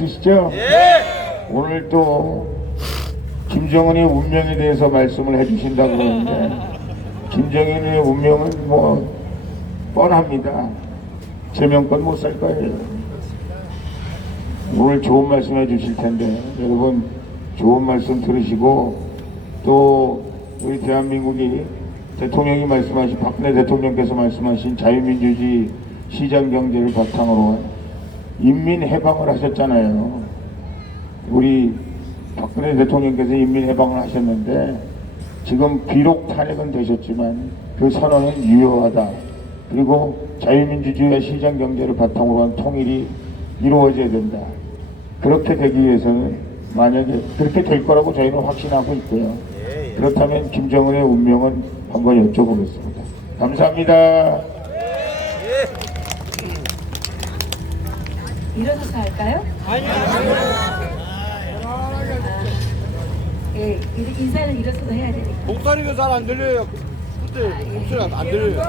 있으시죠? 오늘 또 김정은의 운명에 대해서 말씀을 해주신다고 그러는데 김정은의 운명은 뭐 뻔합니다. 제명권 못 살 거예요. 오늘 좋은 말씀 해주실 텐데 여러분 좋은 말씀 들으시고 또 우리 대한민국이 대통령이 말씀하신 박근혜 대통령께서 말씀하신 자유민주주의 시장경제를 바탕으로 인민해방을 하셨잖아요. 우리 박근혜 대통령께서 인민해방을 하셨는데 지금 비록 탄핵은 되셨지만 그 선언은 유효하다. 그리고 자유민주주의와 시장경제를 바탕으로 한 통일이 이루어져야 된다. 그렇게 되기 위해서는 만약에 그렇게 될 거라고 저희는 확신하고 있고요. 그렇다면 김정은의 운명은 한번 여쭤보겠습니다. 감사합니다. 일어서서 할까요? 예, 인사는 일어서서 해야 되니까. 목소리가 잘 안 들려요. 그때 목소리가 안 들려요.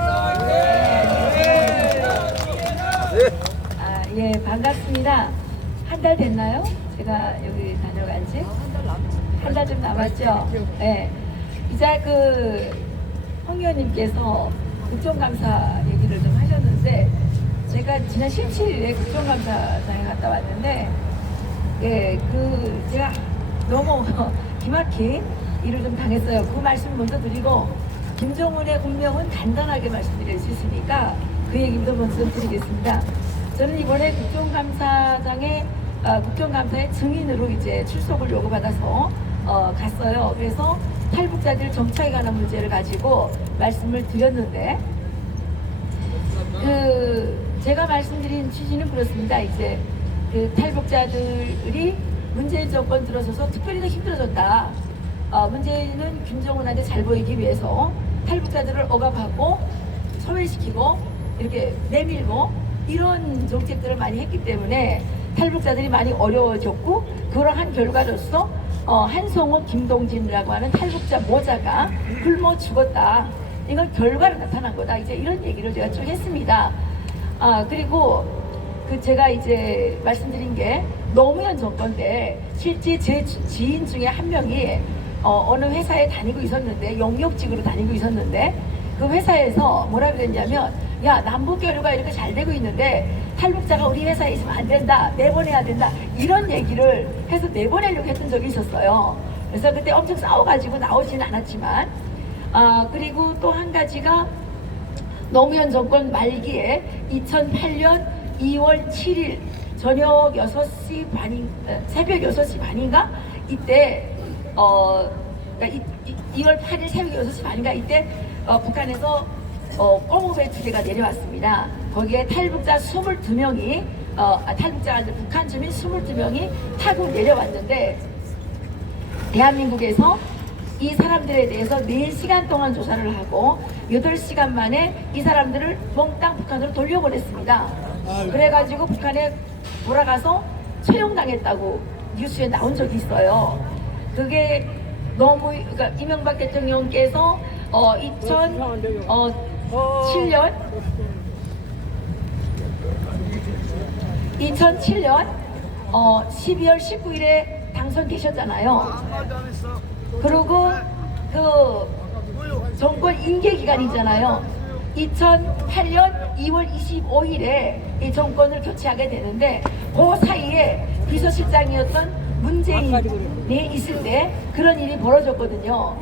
예, 반갑습니다. 한 달 됐나요? 제가 여기 다녀간 지? 한 달 좀 남았죠? 예. 이제 홍 의원님께서 국정감사 얘기를 좀 하셨는데, 제가 지난 17일에 국정감사장에 갔다 왔는데, 예, 제가 너무 기막힌 일을 좀 당했어요. 그 말씀 먼저 드리고, 김정은의 운명은 간단하게 말씀드릴 수 있으니까 그 얘기부터 먼저 드리겠습니다. 저는 이번에 국정감사의 증인으로 이제 출석을 요구받아서 갔어요. 그래서 탈북자들 정착에 관한 문제를 가지고 말씀을 드렸는데, 제가 말씀드린 취지는 그렇습니다. 이제 탈북자들이 문재인 정권 들어서서 특별히 더 힘들어졌다. 문재인은 김정은한테 잘 보이기 위해서 탈북자들을 억압하고 소외시키고 이렇게 내밀고 이런 정책들을 많이 했기 때문에 탈북자들이 많이 어려워졌고, 그러한 결과로서 한성호, 김동진이라고 하는 탈북자 모자가 굶어 죽었다. 이건 결과로 나타난 거다. 이제 이런 얘기를 제가 쭉 했습니다. 그리고 제가 이제 말씀드린 게 노무현 정권인데 실제 제 지인 중에 한 명이 어느 회사에 다니고 있었는데, 용역직으로 다니고 있었는데, 그 회사에서 뭐라 그랬냐면, 야, 남북교류가 이렇게 잘 되고 있는데 탈북자가 우리 회사에 있으면 안 된다, 내보내야 된다, 이런 얘기를 해서 내보내려고 했던 적이 있었어요. 그래서 그때 엄청 싸워가지고 나오지는 않았지만, 그리고 또 한 가지가 노무현 정권 말기에 2008년 2월 7일 저녁 6시 반인, 새벽 6시 반인가? 이때, 그러니까 2월 8일 새벽 6시 반인가? 이때, 북한에서 꽁무배 2대가 내려왔습니다. 거기에 탈북자 22명이, 탈북자, 북한 주민 22명이 타고 내려왔는데, 대한민국에서 이 사람들에 대해서 4시간 동안 조사를 하고 8시간 만에 이 사람들을 몽땅 북한으로 돌려보냈습니다. 그래가지고 북한에 돌아가서 채용당했다고 뉴스에 나온 적이 있어요. 그게 너무, 그러니까 이명박 대통령께서 2007년 12월 19일에 당선되셨잖아요. 그리고 정권 임기 기간이잖아요. 2008년 2월 25일에 이 정권을 교체하게 되는데, 그 사이에 비서실장이었던 문재인이 있을 때 그런 일이 벌어졌거든요.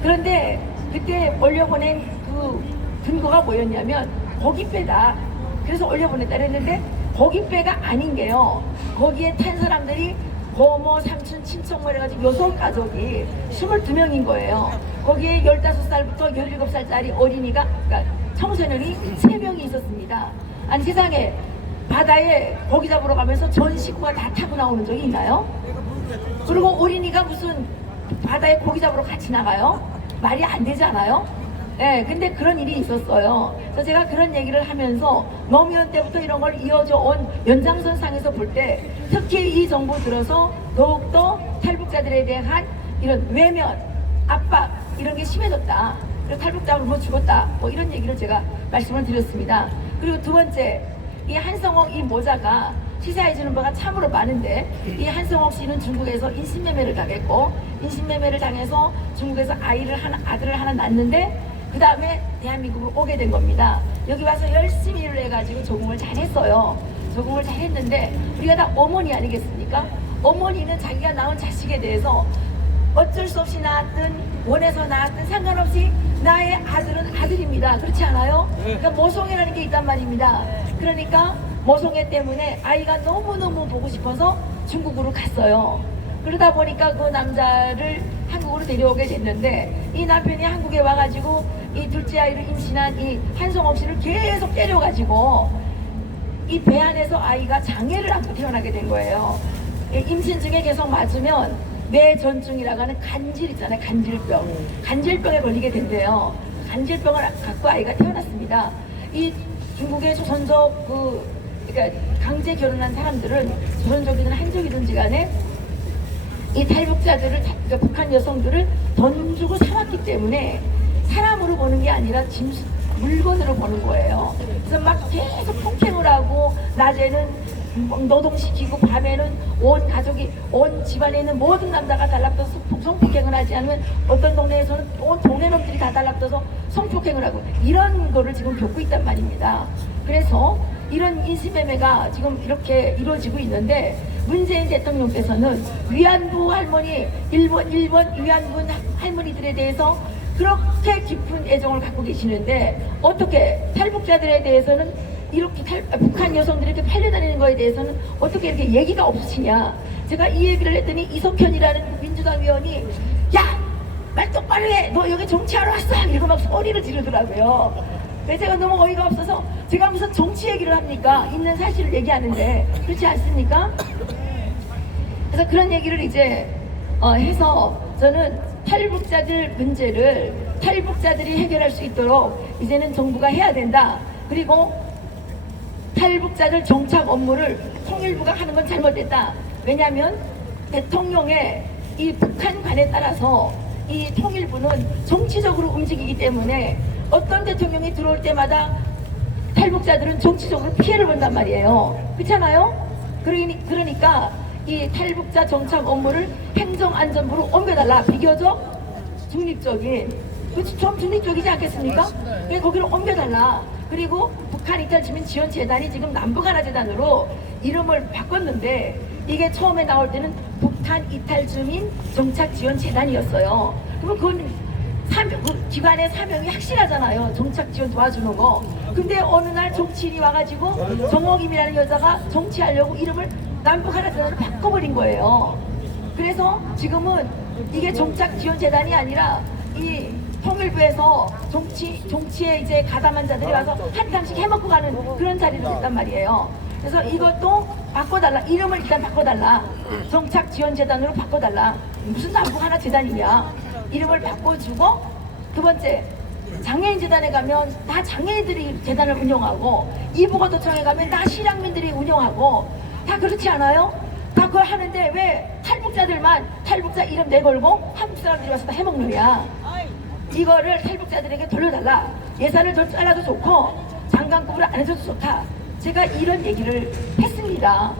그런데 그때 올려보낸 그 근거가 뭐였냐면 고깃배다. 그래서 올려보냈다 그랬는데 고깃배가 아닌 게요. 거기에 탄 사람들이 고모, 삼촌, 친척 뭐 이래가지고 6가족이 22명인 거예요. 거기에 15살부터 17살짜리 어린이가, 그러니까 청소년이 3명이 있었습니다. 아니 세상에, 바다에 고기 잡으러 가면서 전 식구가 다 타고 나오는 적이 있나요? 그리고 어린이가 무슨 바다에 고기 잡으러 같이 나가요? 말이 안 되지 않아요? 네, 근데 그런 일이 있었어요. 그래서 제가 그런 얘기를 하면서 노무현 때부터 이런 걸 이어져 온 연장선상에서 볼 때, 특히 이 정부 들어서 더욱더 탈북자들에 대한 이런 외면, 압박 이런 게 심해졌다. 그리고 탈북자로 뭐 죽었다. 뭐 이런 얘기를 제가 말씀을 드렸습니다. 그리고 두 번째, 이 한성호 이 모자가 시사해주는 바가 참으로 많은데 이 한성옥 씨는 중국에서 인신매매를 당했고 인신매매를 당해서 중국에서 아들을 하나 낳는데 그 다음에 대한민국으로 오게 된 겁니다. 여기 와서 열심히 일을 해가지고 적응을 잘했어요. 적응을 잘했는데 우리가 다 어머니 아니겠습니까? 어머니는 자기가 낳은 자식에 대해서 어쩔 수 없이 낳았든 원해서 낳았든 상관없이 나의 아들은 아들입니다. 그렇지 않아요? 그러니까 모성애라는 게 있단 말입니다. 그러니까 모성애 때문에 아이가 너무너무 보고 싶어서 중국으로 갔어요. 그러다 보니까 그 남자를 한국으로 데려오게 됐는데 이 남편이 한국에 와가지고 이 둘째 아이를 임신한 이 한성옥 씨를 계속 때려가지고 이 배 안에서 아이가 장애를 안고 태어나게 된 거예요. 임신 중에 계속 맞으면 뇌전증이라고 하는 간질 있잖아요. 간질병에 걸리게 된대요. 간질병을 갖고 아이가 태어났습니다. 이 중국의 조선족 그러니까 강제 결혼한 사람들은 조선족이든 한족이든지 간에 이 탈북자들을 그러니까 북한 여성들을 돈 주고 사왔기 때문에 사람으로 보는 게 아니라 물건으로 보는 거예요. 그래서 막 계속 폭행을 하고 낮에는 노동시키고 밤에는 온 가족이 온 집안에 있는 모든 남자가 달라붙어서 성폭행을 하지 않으면 어떤 동네에서는 온 동네 놈들이 다 달라붙어서 성폭행을 하고 이런 거를 지금 겪고 있단 말입니다. 그래서 이런 인신매매가 지금 이렇게 이루어지고 있는데 문재인 대통령께서는 위안부 할머니 일본 위안부 할머니들에 대해서 그렇게 깊은 애정을 갖고 계시는데 어떻게 탈북자들에 대해서는 이렇게 북한 여성들이 이렇게 팔려다니는 거에 대해서는 어떻게 이렇게 얘기가 없으시냐. 제가 이 얘기를 했더니 이석현이라는 민주당 의원이 야! 말 똑바로 해! 너 여기 정치하러 왔어! 이러고 막 소리를 지르더라고요. 그래서 제가 너무 어이가 없어서 제가 무슨 정치 얘기를 합니까? 있는 사실을 얘기하는데 그렇지 않습니까? 그래서 그런 얘기를 이제 해서 저는 탈북자들 문제를 탈북자들이 해결할 수 있도록 이제는 정부가 해야 된다. 그리고 탈북자들 정착 업무를 통일부가 하는 건 잘못됐다. 왜냐하면 대통령의 이 북한관에 따라서 이 통일부는 정치적으로 움직이기 때문에 어떤 대통령이 들어올 때마다 탈북자들은 정치적으로 피해를 본단 말이에요. 그렇잖아요? 그러니까 이 탈북자 정착 업무를 행정안전부로 옮겨달라. 비교적 중립적인, 좀 중립적이지 않겠습니까? 거기로 옮겨달라. 그리고 북한 이탈주민 지원재단이 지금 남북하나재단으로 이름을 바꿨는데 이게 처음에 나올 때는 북한 이탈주민 정착지원재단이었어요. 그러면 그 기관의 사명이 확실하잖아요. 정착지원 도와주는 거. 근데 어느 날 정치인이 와가지고 정옥임이라는 여자가 정치하려고 이름을 남북하나재단으로 바꿔버린 거예요. 그래서 지금은 이게 정착지원재단이 아니라 이 통일부에서 정치에 이제 가담한 자들이 와서 한탕씩 해먹고 가는 그런 자리도 됐단 말이에요. 그래서 이것도 바꿔달라. 이름을 일단 바꿔달라. 정착지원재단으로 바꿔달라. 무슨 남북하나재단이냐. 이름을 바꿔주고 두 번째 장애인재단에 가면 다 장애인들이 재단을 운영하고 이북어도청에 가면 다 실향민들이 운영하고 다 그렇지 않아요? 다 그걸 하는데 왜 탈북자들만 탈북자 이름 내걸고 한국 사람들이 와서 다 해먹느냐. 이거를 탈북자들에게 돌려달라. 예산을 더 잘라도 좋고 장관급을 안 해줘도 좋다. 제가 이런 얘기를 했습니다.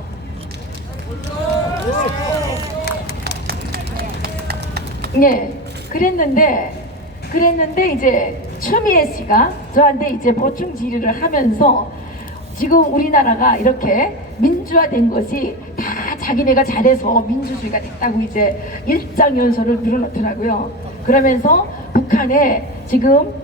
네, 그랬는데 이제 추미애 씨가 저한테 이제 보충 질의를 하면서 지금 우리나라가 이렇게 민주화된 것이 다 자기네가 잘해서 민주주의가 됐다고 이제 일장연설을 늘어놓더라고요. 그러면서 북한에 지금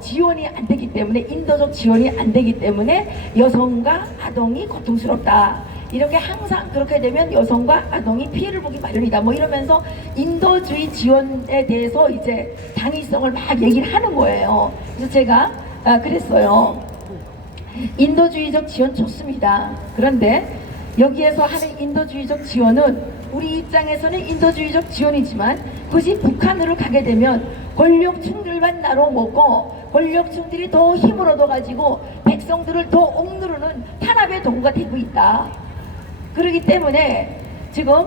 지원이 안 되기 때문에 인도적 지원이 안 되기 때문에 여성과 아동이 고통스럽다. 이렇게 항상 그렇게 되면 여성과 아동이 피해를 보기 마련이다. 뭐 이러면서 인도주의 지원에 대해서 이제 당위성을 막 얘기를 하는 거예요. 그래서 제가 그랬어요. 인도주의적 지원 좋습니다. 그런데 여기에서 하는 인도주의적 지원은 우리 입장에서는 인도주의적 지원이지만 그것이 북한으로 가게 되면 권력층들만 나눠 먹고 권력층들이 더 힘을 얻어가지고 백성들을 더 억누르는 탄압의 도구가 되고 있다. 그렇기 때문에 지금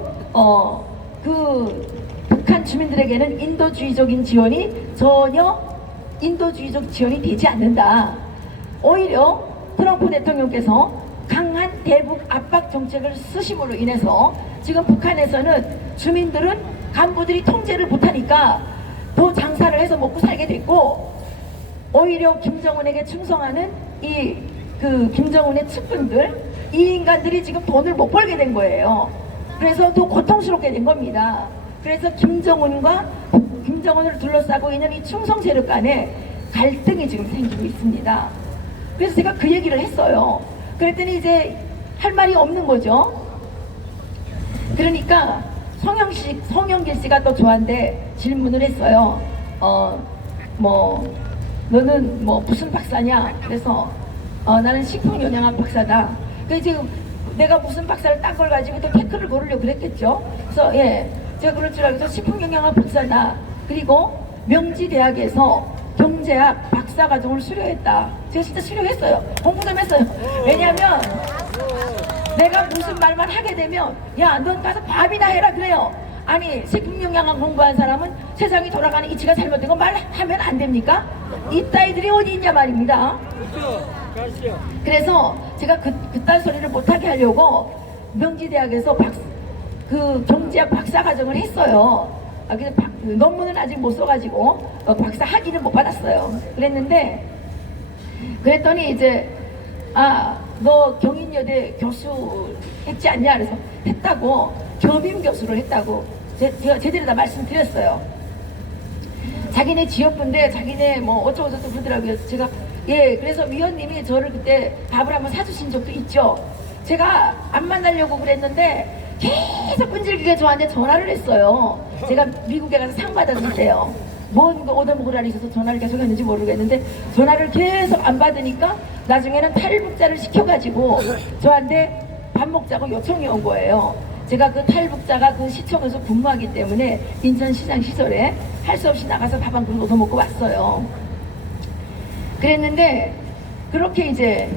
그 북한 주민들에게는 인도주의적인 지원이 전혀 인도주의적 지원이 되지 않는다. 오히려 트럼프 대통령께서 강한 대북 압박 정책을 쓰심으로 인해서 지금 북한에서는 주민들은 간부들이 통제를 못하니까 더 장사를 해서 먹고 살게 됐고, 오히려 김정은에게 충성하는 김정은의 측근들, 이 인간들이 지금 돈을 못 벌게 된 거예요. 그래서 더 고통스럽게 된 겁니다. 그래서 김정은을 둘러싸고 있는 이 충성 세력 간에 갈등이 지금 생기고 있습니다. 그래서 제가 그 얘기를 했어요. 그랬더니 이제 할 말이 없는 거죠. 그러니까 송영길 씨가 또 저한테 질문을 했어요. 너는 무슨 박사냐? 그래서 나는 식품영양학 박사다. 그래서 지금 내가 무슨 박사를 딴 걸 가지고 또 태클을 고르려고 그랬겠죠. 그래서 제가 그럴 줄 알고 식품영양학 박사다. 그리고 명지대학에서 경제학 박사과정을 수료했다. 제가 진짜 수료했어요. 공부 좀 했어요. 왜냐면 내가 무슨 말만 하게 되면 야, 넌 가서 밥이나 해라 그래요. 아니, 식품영양학 공부한 사람은 세상이 돌아가는 이치가 잘못된 거 말하면 안 됩니까? 이따위들이 어디 있냐 말입니다. 그래서 제가 그딴 소리를 못하게 하려고 명지대학에서 경제학 박사과정을 했어요. 그래서 논문은 아직 못 써가지고 박사 학위는 못 받았어요. 그랬더니 이제 너 경인여대 교수 했지 않냐? 그래서 했다고, 겸임 교수를 했다고 제가 제대로 다 말씀드렸어요. 자기네 지역분데 자기네 어쩌고저쩌고 그러더라고요. 제가 그래서 위원님이 저를 그때 밥을 한번 사주신 적도 있죠. 제가 안 만나려고 그랬는데 계속 끈질기게 저한테 전화를 했어요. 제가 미국에 가서 상 받았을 때요. 뭔 얻어먹으라 있어서 전화를 계속 했는지 모르겠는데 전화를 계속 안 받으니까 나중에는 탈북자를 시켜가지고 저한테 밥 먹자고 요청이 온 거예요. 제가 그 탈북자가 그 시청에서 근무하기 때문에 인천시장 시설에 할 수 없이 나가서 밥 한 그릇 얻어먹고 왔어요. 그랬는데 그렇게 이제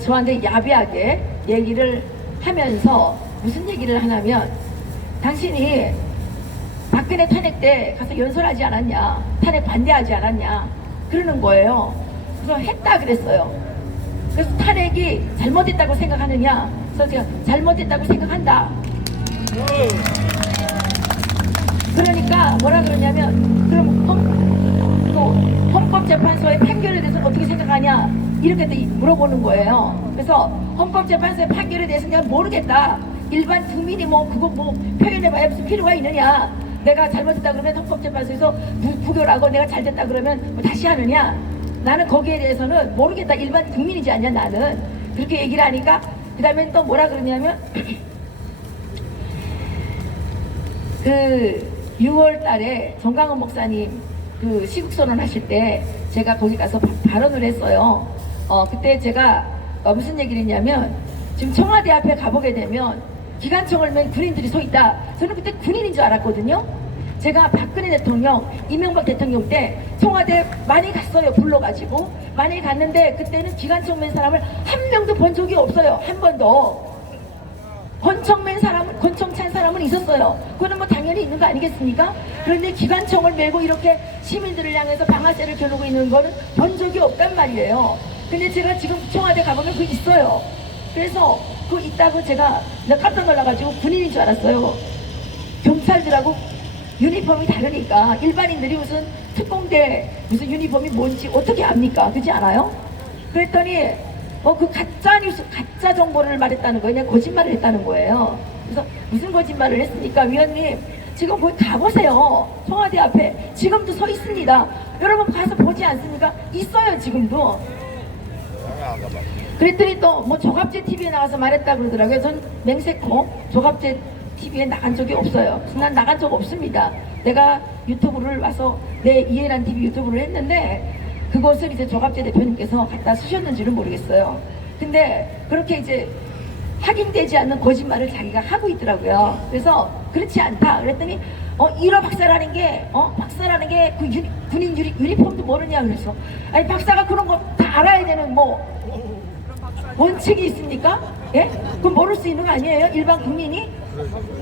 저한테 야비하게 얘기를 하면서 무슨 얘기를 하냐면, 당신이 박근혜 탄핵 때 가서 연설하지 않았냐, 탄핵 반대하지 않았냐 그러는 거예요. 그래서 했다 그랬어요. 그래서 탄핵이 잘못했다고 생각하느냐, 그래서 제가 잘못했다고 생각한다. 그러니까 뭐라 그러냐면, 그럼 헌법재판소의 판결에 대해서 어떻게 생각하냐 이렇게 물어보는 거예요. 그래서 헌법재판소의 판결에 대해서 내가 모르겠다. 일반 국민이 그거 표현해봐야 무슨 필요가 있느냐. 내가 잘못했다 그러면 헌법재판소에서 부결하고 내가 잘됐다 그러면 다시 하느냐. 나는 거기에 대해서는 모르겠다. 일반 국민이지 않냐 나는. 그렇게 얘기를 하니까 그 다음에 또 뭐라 그러냐면 그 6월 달에 정강원 목사님 그 시국선언 하실 때 제가 거기 가서 발언을 했어요. 그때 제가 무슨 얘기를 했냐면, 지금 청와대 앞에 가보게 되면 기관총을 맨 군인들이 서 있다. 저는 그때 군인인 줄 알았거든요. 제가 박근혜 대통령, 이명박 대통령 때 청와대 많이 갔어요. 불러가지고 많이 갔는데 그때는 기관총 맨 사람을 한 명도 본 적이 없어요. 한 번도. 권총 찬 사람은 있었어요. 그거는 당연히 있는 거 아니겠습니까? 그런데 기관총을 메고 이렇게 시민들을 향해서 방아쇠를 겨누고 있는 거는 본 적이 없단 말이에요. 근데 제가 지금 청와대 가보면 그거 있어요. 그래서 그거 있다고 제가 깜짝 놀라가지고 군인인 줄 알았어요. 경찰들하고 유니폼이 다르니까 일반인들이 무슨 특공대 무슨 유니폼이 뭔지 어떻게 압니까? 그렇지 않아요? 그랬더니 그 가짜 뉴스, 가짜 정보를 말했다는 거예요. 그냥 거짓말을 했다는 거예요. 그래서 무슨 거짓말을 했습니까? 위원님, 지금 거기 가보세요. 청와대 앞에 지금도 서 있습니다. 여러분 가서 보지 않습니까? 있어요 지금도. 그랬더니 또 조갑제 TV에 나가서 말했다 그러더라고요. 전 맹세코 조갑제 TV에 나간 적이 없어요. 난 나간 적 없습니다. 내가 유튜브를 와서 내 이해란 TV 유튜브를 했는데 그것을 이제 조갑재 대표님께서 갖다 쓰셨는지는 모르겠어요. 근데 그렇게 이제 확인되지 않는 거짓말을 자기가 하고 있더라고요. 그래서 그렇지 않다. 그랬더니 1호 박사라는 게 박사라는 게 그 군인 유니폼도 모르냐 그래서, 아니 박사가 그런 거 다 알아야 되는 원칙이 있습니까? 예? 그럼 모를 수 있는 거 아니에요? 일반 국민이?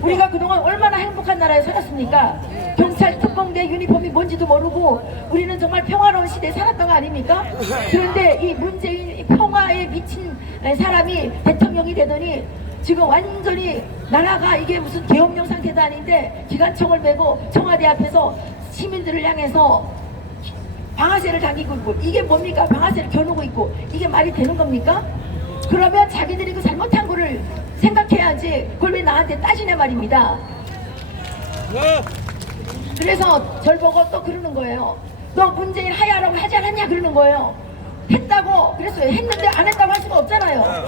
우리가 그동안 얼마나 행복한 나라에 살았습니까? 경찰 특공대 유니폼이 뭔지도 모르고 우리는 정말 평화로운 시대에 살았던 거 아닙니까? 그런데 이 문재인 평화 평화에 미친 사람이 대통령이 되더니 지금 완전히 나라가 이게 무슨 계엄령 상태도 아닌데 기관총을 메고 청와대 앞에서 시민들을 향해서 방아쇠를 당기고 있고, 이게 뭡니까? 방아쇠를 겨누고 있고, 이게 말이 되는 겁니까? 그러면 자기들이 그 잘못한 거를 생각해야지 그걸 왜 나한테 따지냐 말입니다. 그래서 절 보고 또 그러는 거예요. 너 문재인 하야라고 하지 않았냐 그러는 거예요. 했다고 그랬어요. 했는데 안 했다고 할 수가 없잖아요.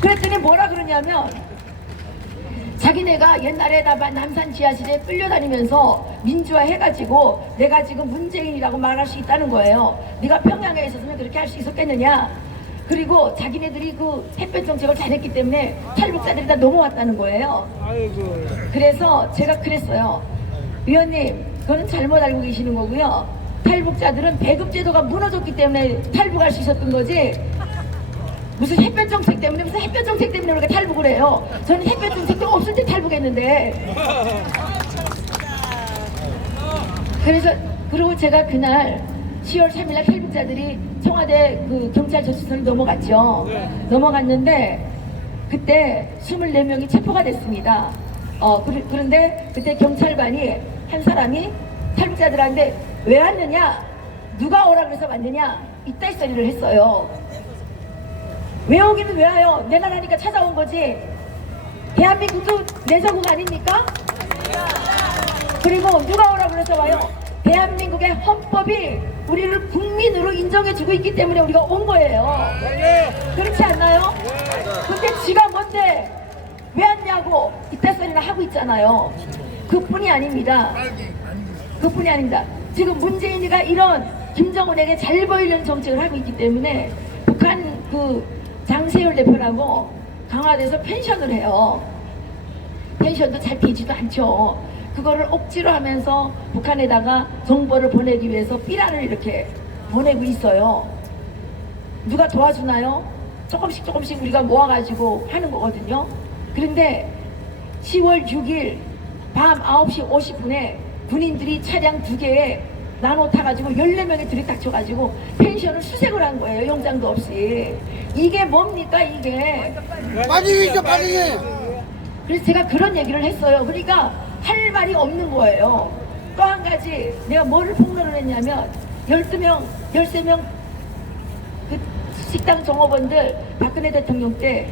그랬더니 뭐라 그러냐면 자기네가 옛날에 남산 지하실에 끌려다니면서 민주화 해가지고 내가 지금 문재인이라고 말할 수 있다는 거예요. 네가 평양에 있었으면 그렇게 할 수 있었겠느냐. 그리고 자기네들이 그 햇볕 정책을 잘했기 때문에 탈북자들이 다 넘어왔다는 거예요. 그래서 제가 그랬어요. 위원님, 그거는 잘못 알고 계시는 거고요. 탈북자들은 배급제도가 무너졌기 때문에 탈북할 수 있었던 거지, 무슨 햇볕 정책 때문에, 무슨 햇볕 정책 때문에 우리가 탈북을 해요. 저는 햇볕 정책도 없을 때 탈북했는데. 그래서 그리고 제가 그날 10월 3일날 탈북자들이 청와대 그 경찰 저수선을 넘어갔죠. 넘어갔는데 그때 24명이 체포가 됐습니다. 그런데 그때 경찰관이 한 사람이 탈북자들한테 왜 왔느냐, 누가 오라 그래서 왔느냐, 이따위 소리를 했어요. 왜 오기는 왜 와요? 내 나라니까 찾아온 거지. 대한민국도 내 조국 아닙니까? 그리고 누가 오라 그래서 와요? 대한민국의 헌법이 우리를 국민으로 인정해주고 있기 때문에 우리가 온 거예요. 그렇지 않나요? 근데 지가 뭔데 왜 왔냐고 이딴 소리나 하고 있잖아요. 그뿐이 아닙니다. 그뿐이 아닙니다. 지금 문재인이가 이런 김정은에게 잘 보이는 정책을 하고 있기 때문에 북한 그 장세열 대표라고 강화도에서 펜션을 해요. 펜션도 잘 되지도 않죠. 그거를 억지로 하면서 북한에다가 정보를 보내기 위해서 삐라를 이렇게 보내고 있어요. 누가 도와주나요? 조금씩 우리가 모아가지고 하는 거거든요. 그런데 10월 6일 밤 9시 50분에 군인들이 차량 2개에 나눠 타가지고 14명이 들이닥쳐가지고 펜션을 수색을 한 거예요. 영장도 없이. 이게 뭡니까 이게? 빠지겠죠, 빠지게. 그래서 제가 그런 얘기를 했어요. 그러니까 할 말이 없는 거예요. 또 한 가지 내가 뭐를 폭로를 했냐면 12명, 13명 그 식당 종업원들 박근혜 대통령 때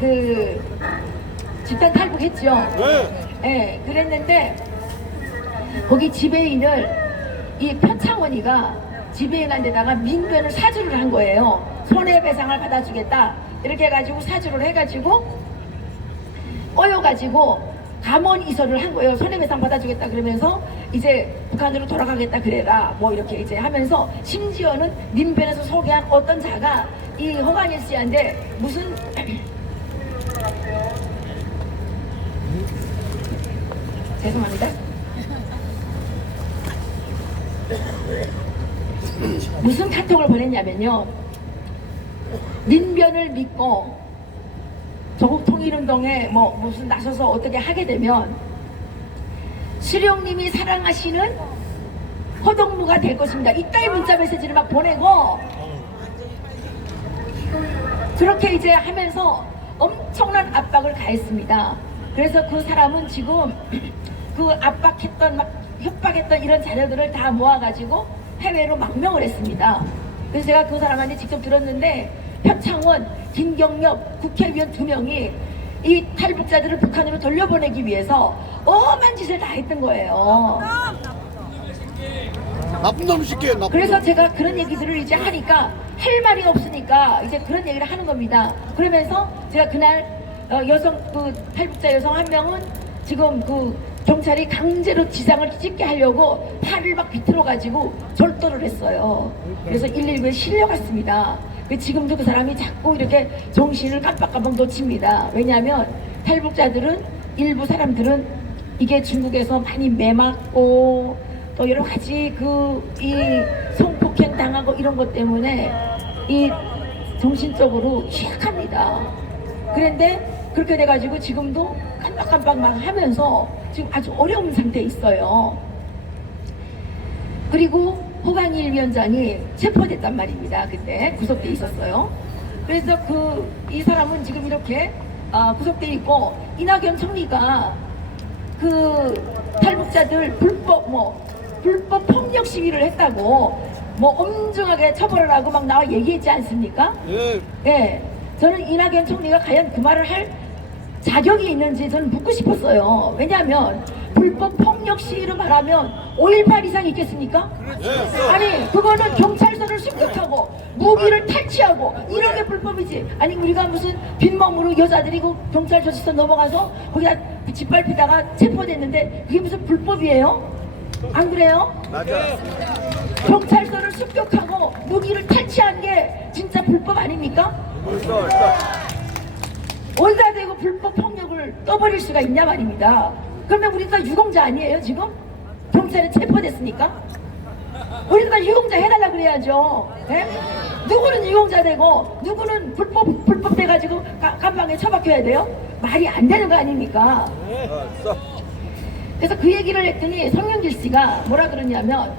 그 집단 탈북했죠. 네, 그랬는데 거기 지배인을 이 표창원이가 지배인한 데다가 민변을 사주를 한 거예요. 손해배상을 받아주겠다 이렇게 해가지고 사주를 해가지고 꼬여가지고 감원 이설을 한 거예요. 손해배상 받아주겠다 그러면서 이제 북한으로 돌아가겠다 그래라 뭐 이렇게 이제 하면서 심지어는 민변에서 소개한 어떤 자가 이 허관일 씨한테 무슨 죄송합니다. 무슨 카톡을 보냈냐면요. 민변을 믿고 조국 통일운동에 뭐 무슨 나서서 어떻게 하게 되면 수령님이 사랑하시는 허동무가 될 것입니다. 이따위 문자 메시지를 막 보내고 그렇게 이제 하면서 엄청난 압박을 가했습니다. 그래서 그 사람은 지금 그 압박했던 막 협박했던 이런 자료들을 다 모아가지고 해외로 망명을 했습니다. 그래서 제가 그 사람한테 직접 들었는데 표창원, 김경엽 국회의원 2명이 이 탈북자들을 북한으로 돌려보내기 위해서 엄한 짓을 다 했던 거예요. 나쁜 놈 시켜, 나쁜 그래서 놈. 제가 그런 얘기들을 이제 하니까 할 말이 없으니까 이제 그런 얘기를 하는 겁니다. 그러면서 제가 그날 여성 그 탈북자 여성 한 명은 지금 그 경찰이 강제로 지상을 찍게 하려고 팔을 막 비틀어 가지고 절도를 했어요. 그래서 119에 실려갔습니다. 지금도 그 사람이 자꾸 이렇게 정신을 깜빡깜빡 놓칩니다. 왜냐하면 탈북자들은 일부 사람들은 이게 중국에서 많이 매맞고 또 여러 가지 이 성폭행 당하고 이런 것 때문에 이 정신적으로 취약합니다. 그런데 그렇게 돼가지고 지금도 깜빡깜빡 막 하면서 지금 아주 어려운 상태에 있어요. 그리고 호강일 위원장이 체포됐단 말입니다. 그때 구속돼 있었어요. 그래서 이 사람은 지금 이렇게 구속돼 있고, 이낙연 총리가 그 탈북자들 불법 폭력 시위를 했다고 엄중하게 처벌을 하고 막 나와 얘기했지 않습니까? 예. 예, 저는 이낙연 총리가 과연 그 말을 할 자격이 있는지 저는 묻고 싶었어요. 왜냐하면 불법 폭력 시위로 말하면 5.18 이상 있겠습니까? 아니, 그거는 경찰서를 습격하고 무기를 탈취하고 이런 게 불법이지. 아니, 우리가 무슨 빈몸으로 여자들이 그 경찰서에서 넘어가서 거기다 짓밟히다가 체포됐는데 그게 무슨 불법이에요? 안 그래요? 맞아. 경찰서를 습격하고 무기를 탈취한 게 진짜 불법 아닙니까? 벌써. 어디다 대고 불법 폭력을 떠버릴 수가 있냐 말입니다. 그러면 우리 다 유공자 아니에요 지금? 경찰에 체포됐으니까? 우리도 다 유공자 해달라 그래야죠. 예? 누구는 유공자 되고 누구는 불법 돼가지고 감방에 처박혀야 돼요? 말이 안 되는 거 아닙니까? 그래서 그 얘기를 했더니 성영길 씨가 뭐라 그러냐면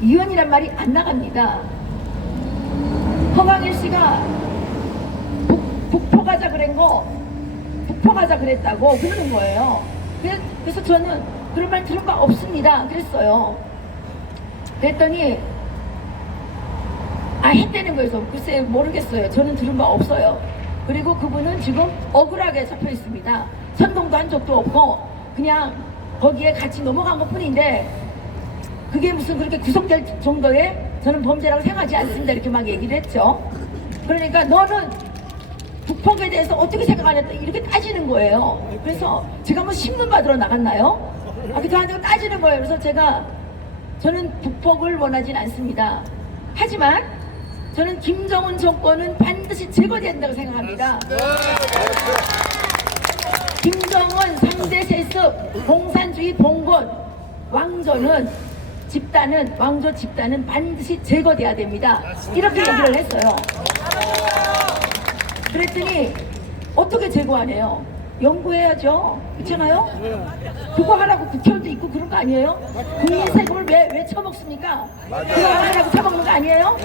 위원이란 말이 안 나갑니다. 허광일 씨가 북포 가자 북포 가자 그랬다고 그러는 거예요. 그래서 저는 그런 말 들은 바 없습니다. 그랬어요. 그랬더니 했다는 거예요. 글쎄 모르겠어요. 저는 들은 바 없어요. 그리고 그분은 지금 억울하게 잡혀 있습니다. 선동도 한 적도 없고 그냥 거기에 같이 넘어간 것 뿐인데 그게 무슨 그렇게 구속될 정도의 저는 범죄라고 생각하지 않습니다. 이렇게 막 얘기를 했죠. 그러니까 너는 북폭에 대해서 어떻게 생각하냐 이렇게 따지는 거예요. 그래서 제가 뭐 신문 받으러 나갔나요? 저한테 따지는 거예요. 그래서 저는 북폭을 원하진 않습니다. 하지만 저는 김정은 정권은 반드시 제거된다고 생각합니다. 김정은 상대 세습, 공산주의 봉건, 왕조 집단은 반드시 제거돼야 됩니다. 이렇게 얘기를 했어요. 그랬더니 어떻게 제거하네요? 연구해야죠. 그렇잖아요? 그거 하라고 국회의원도 있고 그런 거 아니에요? 국민 세금을 왜 처먹습니까? 그거 하라고 처먹는 거 아니에요?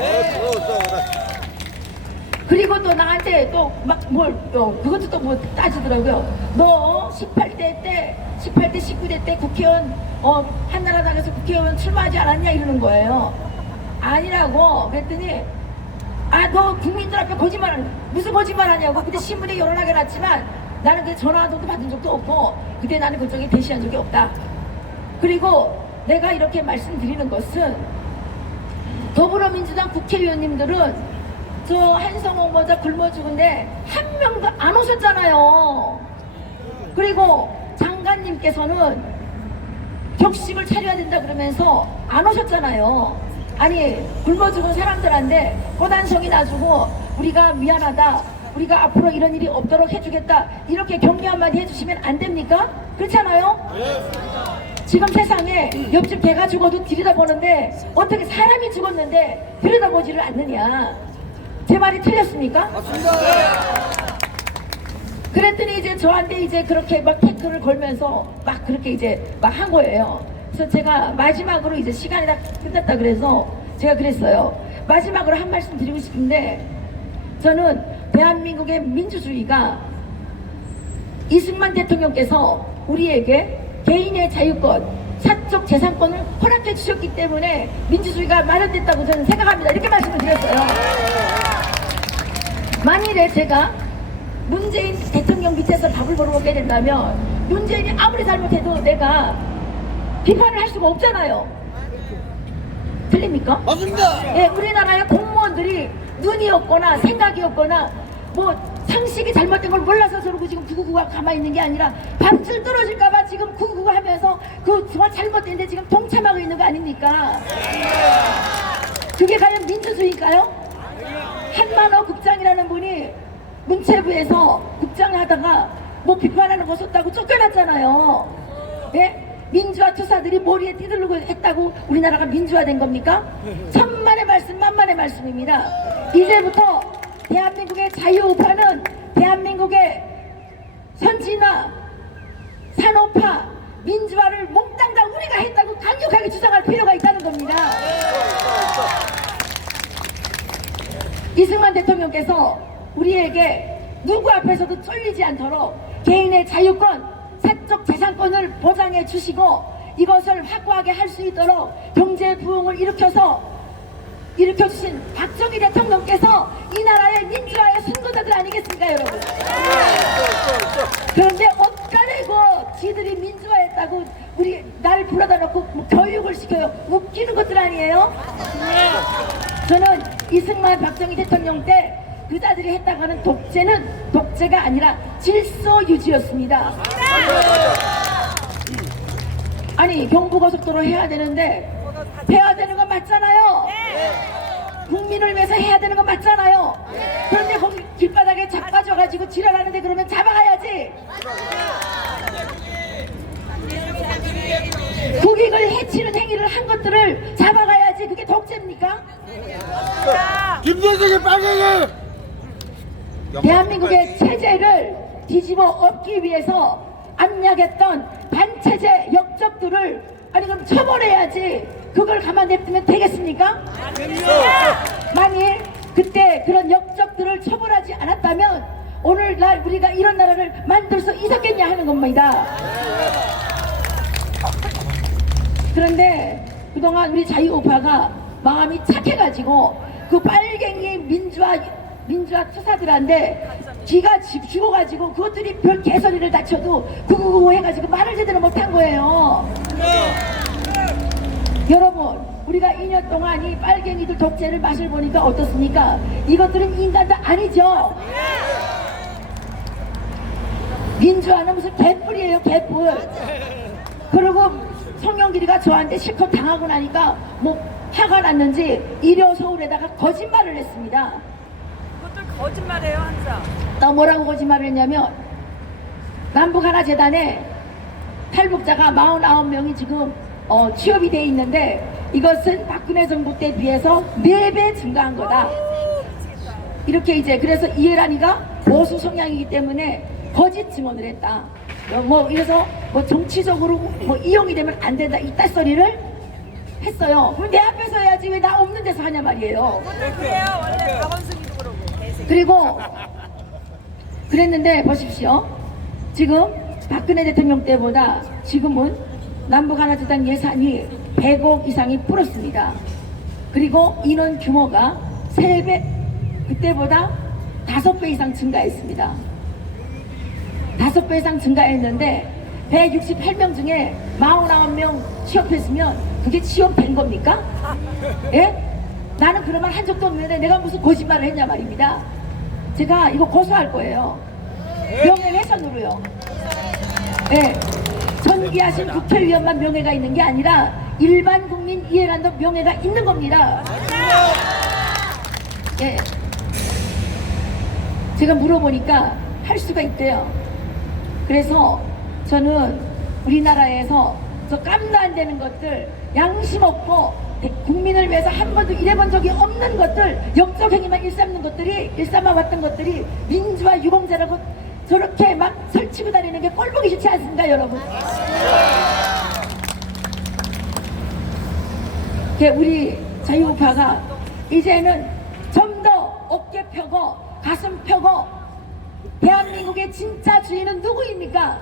그리고 또 나한테 또 그것도 또 뭐 따지더라고요. 너 18대, 19대 때 국회의원, 한나라당에서 국회의원 출마하지 않았냐 이러는 거예요. 아니라고. 그랬더니, 너 국민들 앞에 거짓말하는, 무슨 거짓말 하냐고. 그때 신문에 여러 나게 났지만 나는 그 전화도 받은 적도 없고, 그때 나는 그쪽에 대시한 적이 없다. 그리고 내가 이렇게 말씀드리는 것은 더불어민주당 국회의원님들은 저 한성호 모자 굶어 죽은데 한 명도 안 오셨잖아요. 그리고 장관님께서는 격식을 차려야 된다 그러면서 안 오셨잖아요. 아니, 굶어 죽은 사람들한테 꼬단성이 나주고 우리가 미안하다, 우리가 앞으로 이런 일이 없도록 해주겠다, 이렇게 격려 한마디 해주시면 안 됩니까? 그렇잖아요? 지금 세상에 옆집 개가 죽어도 들여다보는데 어떻게 사람이 죽었는데 들여다보지를 않느냐. 제 말이 틀렸습니까? 맞습니다. 그랬더니 이제 저한테 이제 그렇게 막 태클을 걸면서 막 그렇게 이제 막 한 거예요. 그래서 제가 마지막으로 이제 시간이 다 끝났다 그래서 제가 그랬어요. 마지막으로 한 말씀 드리고 싶은데, 저는 대한민국의 민주주의가 이승만 대통령께서 우리에게 개인의 자유권, 사적 재산권을 허락해 주셨기 때문에 민주주의가 마련됐다고 저는 생각합니다. 이렇게 말씀을 드렸어요. 만일에 제가 문재인 대통령 밑에서 밥을 벌어 먹게 된다면 문재인이 아무리 잘못해도 내가 비판을 할 수가 없잖아요. 틀립니까? 맞습니다. 예, 우리나라의 공무원들이 눈이 없거나 생각이 없거나 뭐 상식이 잘못된 걸 몰라서 저러고 지금 999가 가만히 있는 게 아니라 밧줄 떨어질까봐 지금 999 하면서 그 정말 잘못된데 지금 동참하고 있는 거 아닙니까? 그게 과연 민주주의일까요? 한만호 국장이라는 분이 문체부에서 국장을 하다가 뭐 비판하는 거 썼다고 쫓겨났잖아요. 예? 민주화 투사들이 머리에 띠들르고 했다고 우리나라가 민주화된 겁니까? 천만의 말씀 만만의 말씀입니다. 이제부터 대한민국의 자유우파는 대한민국의 선진화, 산업화, 민주화를 몽땅 다 우리가 했다고 강력하게 주장할 필요가 있다는 겁니다. 이승만 대통령께서 우리에게 누구 앞에서도 쫄리지 않도록 개인의 자유권, 사적 재산권을 보장해 주시고 이것을 확고하게 할 수 있도록 경제 부흥을 일으켜주신 박정희 대통령께서 이 나라의 민주화의 순고자들 아니겠습니까, 여러분? 그런데 엇가내고 지들이 민주화했다고 우리 날 불러다 놓고 뭐 교육을 시켜요. 웃기는 것들 아니에요? 저는 이승만 박정희 대통령 때 그자들이 했다고 하는 독재는 독재가 아니라 질서 유지였습니다. 아니 경부고속도로 해야 되는데 해야 되는 건 맞잖아요. 국민을 위해서 해야 되는 건 맞잖아요. 그런데 거기 길바닥에 자빠져가지고 지랄하는데 그러면 잡아가야지. 국익을 해치는 행위를 한 것들을 잡아가야지. 그게 독재입니까? 김대중이 빨갱이! 대한민국의 체제를 뒤집어 엎기 위해서 압력했던 반체제 역적들을 아니 그럼 처벌해야지. 그걸 가만 냅두면 되겠습니까? 만일 그때 그런 역적들을 처벌하지 않았다면 오늘날 우리가 이런 나라를 만들 수 있었겠냐 하는 겁니다. 그런데 그동안 우리 자유우파가 마음이 착해가지고 그 빨갱이 민주화 투사들한테 기가 죽어가지고 그것들이 별 개소리를 다쳐도 구구구 해가지고 말을 제대로 못한 거예요. 여러분 우리가 2년 동안 이 빨갱이들 독재를 맛을 보니까 어떻습니까? 이것들은 인간도 아니죠. 민주화는 무슨 개뿔이에요, 개뿔. 그리고 송영길이가 저한테 실컷 당하고 나니까 뭐 화가 났는지 일요 서울에다가 거짓말을 했습니다. 그것들 거짓말해요 항상. 나 뭐라고 거짓말을 했냐면 남북하나재단에 탈북자가 49명이 지금 취업이 돼 있는데 이것은 박근혜 정부 때 비해서 4배 증가한 거다. 이렇게 이제 그래서 이해란이가 보수 성향이기 때문에 거짓 증언을 했다. 뭐 이래서 뭐 정치적으로 뭐 이용이 되면 안 된다 이딴 소리를 했어요. 그럼 내 앞에서 해야지 왜 나 없는 데서 하냐 말이에요. 그래요 원래 박원순이도 그러고. 그리고 그랬는데 보십시오. 지금 박근혜 대통령 때보다 지금은 남북하나재단 예산이 100억 이상이 불었습니다. 그리고 인원 규모가 3배, 그때보다 5배 이상 증가했습니다. 5배 이상 증가했는데 168명 중에 49명 취업했으면 그게 취업된 겁니까? 예? 나는 그런 말 한 적도 없는데 내가 무슨 거짓말을 했냐 말입니다. 제가 이거 고소할 거예요. 명예훼손으로요. 예. 전기하신 국회의원만 명예가 있는 게 아니라 일반 국민 이해란도 명예가 있는 겁니다. 예. 제가 물어보니까 할 수가 있대요. 그래서 저는 우리나라에서 저 깜도 안 되는 것들, 양심 없고 국민을 위해서 한 번도 일해본 적이 없는 것들, 역적 행위만 일삼아 왔던 것들이 민주화 유공자라고 저렇게 막 설치고 다니는 게 꼴보기 싫지 않습니까, 여러분? 우리 자유우파가 이제는 좀 더 어깨 펴고 가슴 펴고 대한민국의 진짜 주인은 누구입니까?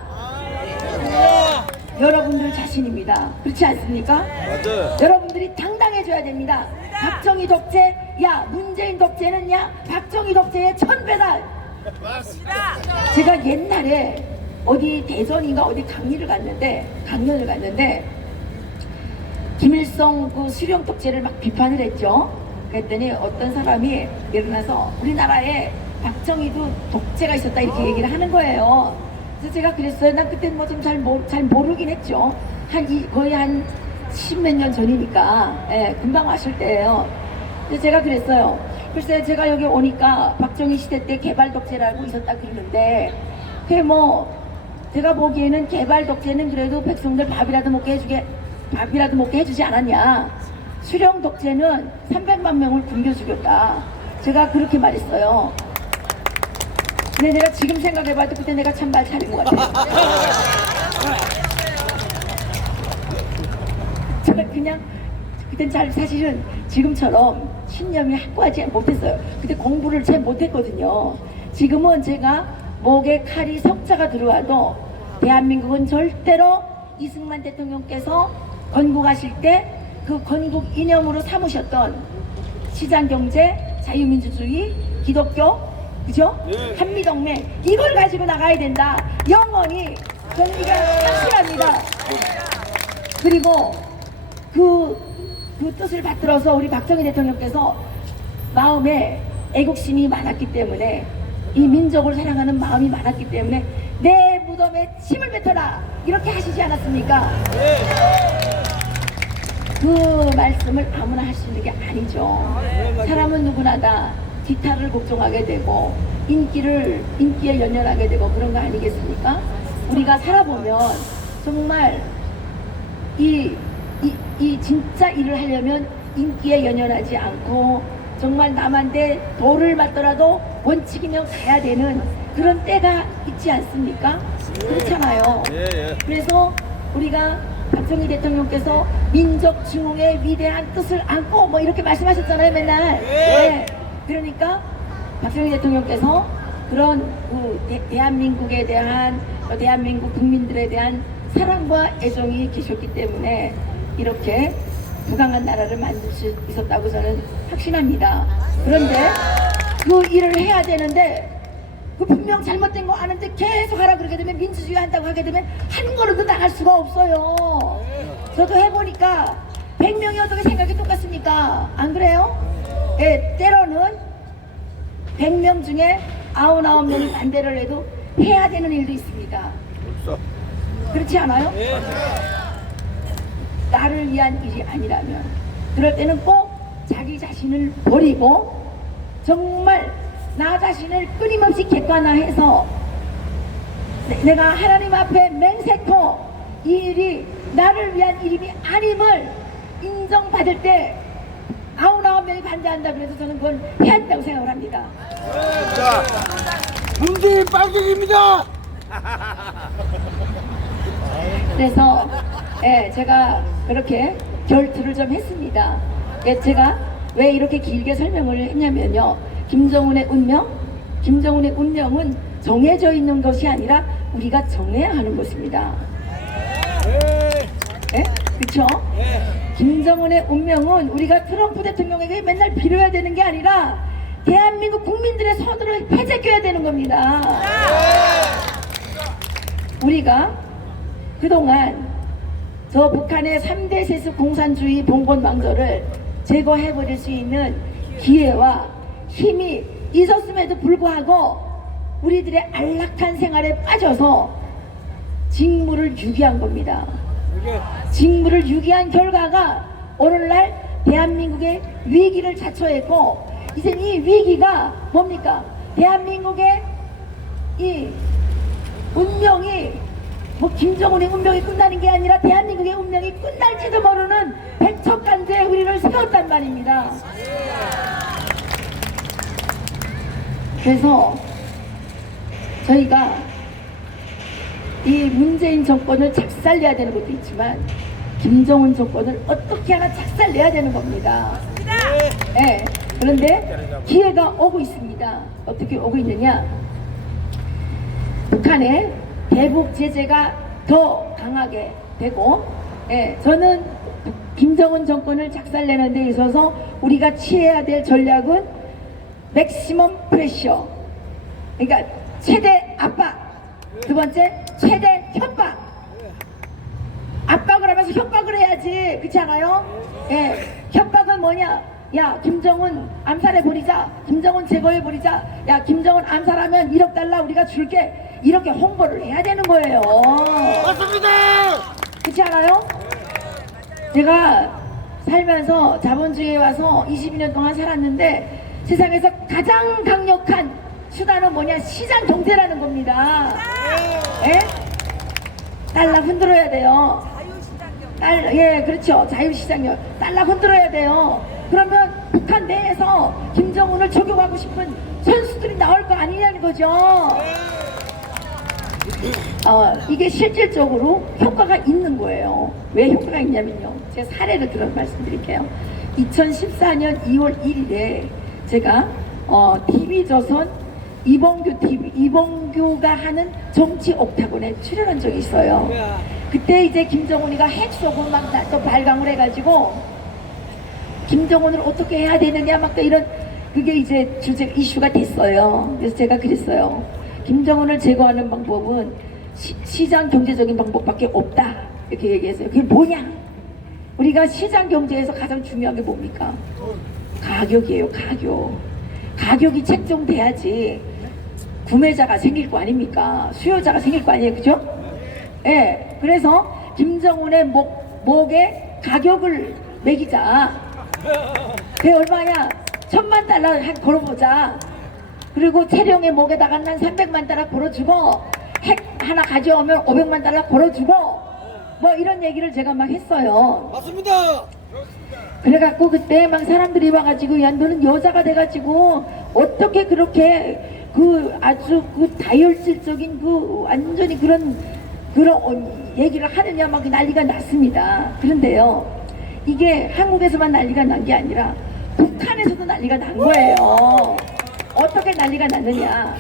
여러분들 자신입니다. 그렇지 않습니까? 맞아요. 여러분들이 당당해져야 됩니다. 박정희 독재, 야 문재인 독재는 야 박정희 독재의 1000배다. 제가 옛날에 어디 대전인가 어디 강연을 갔는데 김일성 그 수령 독재를 막 비판을 했죠. 그랬더니 어떤 사람이 일어나서 우리나라에 박정희도 독재가 있었다 이렇게 얘기를 하는 거예요. 그래서 제가 그랬어요. 난 그때 뭐 좀 잘 모르긴 했죠. 거의 한 10몇 년 전이니까 예, 금방 왔을 때예요. 그래서 제가 그랬어요. 글쎄 제가 여기 오니까 박정희 시대 때 개발 독재라고 있었다 그러는데 그게 뭐 제가 보기에는 개발 독재는 그래도 백성들 밥이라도 먹게 해주지 않았냐. 수령 독재는 300만 명을 굶겨 죽였다. 제가 그렇게 말했어요. 근데 내가 지금 생각해봐도 그때 내가 참 말 잘한 것 같아요. 제가 그냥 그땐 사실은 지금처럼 신념이 확고하지 못했어요. 그때 공부를 잘 못했거든요. 지금은 제가 목에 칼이 석자가 들어와도 대한민국은 절대로 이승만 대통령께서 건국하실 때 그 건국 이념으로 삼으셨던 시장경제, 자유민주주의, 기독교, 그죠? 한미동맹 이걸 가지고 나가야 된다. 영원히 저는 이게 확실합니다. 그리고 그 뜻을 받들어서 우리 박정희 대통령께서 마음에 애국심이 많았기 때문에 이 민족을 사랑하는 마음이 많았기 때문에 내 무덤에 침을 뱉어라 이렇게 하시지 않았습니까? 그 말씀을 아무나 할 수 있는 게 아니죠. 사람은 누구나 다 뒤탈을 걱정하게 되고 인기에 연연하게 되고 그런 거 아니겠습니까? 우리가 살아보면 정말 이 진짜 일을 하려면 인기에 연연하지 않고 정말 남한테 도를 맞더라도 원칙이면 가야 되는 그런 때가 있지 않습니까? 그렇잖아요. 그래서 우리가 박정희 대통령께서 민족 중흥의 위대한 뜻을 안고 뭐 이렇게 말씀하셨잖아요, 맨날. 네. 그러니까 박정희 대통령께서 그런 대한민국에 대한 대한민국 국민들에 대한 사랑과 애정이 계셨기 때문에 이렇게 부강한 나라를 만들 수 있었다고 저는 확신합니다. 그런데 그 일을 해야 되는데 그 분명 잘못된 거 아는데 계속 하라 그러게 되면 민주주의 한다고 하게 되면 한 걸음도 나갈 수가 없어요. 저도 해보니까 100명이 어떻게 생각이 똑같습니까? 안 그래요? 예, 때로는 100명 중에 99명이 반대를 해도 해야 되는 일도 있습니다. 그렇지 않아요? 나를 위한 일이 아니라면 그럴 때는 꼭 자기 자신을 버리고 정말 나 자신을 끊임없이 객관화해서 내가 하나님 앞에 맹세코 이 일이 나를 위한 일이 아님을 인정받을 때 99명이 반대한다 그래서 저는 그건 해야 한다고 생각을 합니다. 자, 문재인 빨갱입니다. 그래서 예, 제가 그렇게 결투를 좀 했습니다. 예, 제가 왜 이렇게 길게 설명을 했냐면요. 김정은의 운명은 정해져 있는 것이 아니라 우리가 정해야 하는 것입니다. 예? 그렇죠? 김정은의 운명은 우리가 트럼프 대통령에게 맨날 빌어야 되는 게 아니라 대한민국 국민들의 손으로 해제껴야 되는 겁니다. 우리가 그동안 저 북한의 3대 세습 공산주의 봉건망조를 제거해버릴 수 있는 기회와 힘이 있었음에도 불구하고 우리들의 안락한 생활에 빠져서 직무를 유기한 겁니다. 직무를 유기한 결과가 오늘날 대한민국의 위기를 자초했고 이제 이 위기가 뭡니까? 대한민국의 이 운명이 뭐 김정은의 운명이 끝나는 게 아니라 대한민국의 운명이 끝날지도 모르는 백척간제에 우리를 세웠단 말입니다. 그래서 저희가 이 문재인 정권을 작살내야 되는 것도 있지만 김정은 정권을 어떻게 하나 작살내야 되는 겁니다. 네. 그런데 기회가 오고 있습니다. 어떻게 오고 있느냐? 북한의 대북 제재가 더 강하게 되고 저는 김정은 정권을 작살내는 데 있어서 우리가 취해야 될 전략은 맥시멈 프레셔, 그러니까 최대 압박, 두 번째 최대 협박. 압박을 하면서 협박을 해야지, 그렇지 않아요? 협박은 뭐냐? 야, 김정은 암살해버리자, 김정은 제거해버리자, 야, 김정은 암살하면 1억 달러 우리가 줄게, 이렇게 홍보를 해야 되는 거예요. 맞습니다. 그렇지 않아요? 제가 살면서 자본주의에 와서 22년 동안 살았는데 세상에서 가장 강력한 수단은 뭐냐? 시장 경제라는 겁니다. 달러 흔들어야 돼요. 그렇죠. 자유시장요. 달러 흔들어야 돼요. 그러면 북한 내에서 김정은을 저격하고 싶은 선수들이 나올 거 아니냐는 거죠. 이게 실질적으로 효과가 있는 거예요. 왜 효과가 있냐면요. 제가 사례를 들어 말씀드릴게요. 2014년 2월 1일에 제가 TV조선 이봉규가 하는 정치 옥타곤에 출연한 적이 있어요. 그때 이제 김정은이가 핵 쏘고 막 또 발광을 해가지고 김정은을 어떻게 해야 되느냐 막 또 이런 그게 이제 주제 이슈가 됐어요. 그래서 제가 그랬어요. 김정은을 제거하는 방법은 시장 경제적인 방법밖에 없다 이렇게 얘기했어요. 그게 뭐냐? 우리가 시장 경제에서 가장 중요한 게 뭡니까? 가격이에요. 가격이 책정돼야지 구매자가 생길 거 아닙니까? 수요자가 생길 거 아니에요, 그죠? 예. 그래서 김정은의 목에 가격을 매기자. 그게 얼마냐? 1,000만 달러 한 걸어보자. 그리고 채령의 목에다가 한 300만 달러 걸어주고 핵 하나 가져오면 500만 달러 걸어주고 뭐 이런 얘기를 제가 막 했어요. 맞습니다. 그래갖고 그때 막 사람들이 와가지고 야 너는 여자가 돼가지고 어떻게 그렇게 그 아주 그 다혈질적인 그 완전히 그런 얘기를 하느냐 막 난리가 났습니다. 그런데요 이게 한국에서만 난리가 난 게 아니라 북한에서도 난리가 난 거예요. 어떻게 난리가 났느냐?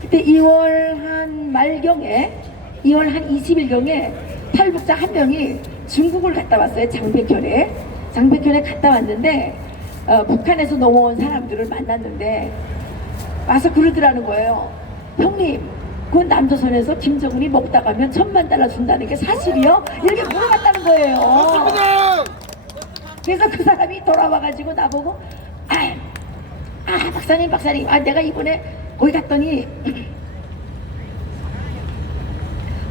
그때 2월 한 말경에 2월 한 20일경에 탈북자 한 명이 중국을 갔다 왔어요. 장백현에 갔다 왔는데 북한에서 넘어온 사람들을 만났는데 와서 그러더라는 거예요. 형님 그 남조선에서 김정은이 먹다 가면 1,000만 달러 준다는 게 사실이요? 이렇게 물어봤다는 거예요. 맞습니다. 그래서 그 사람이 돌아와가지고 나보고 박사님 내가 이번에 거기 갔더니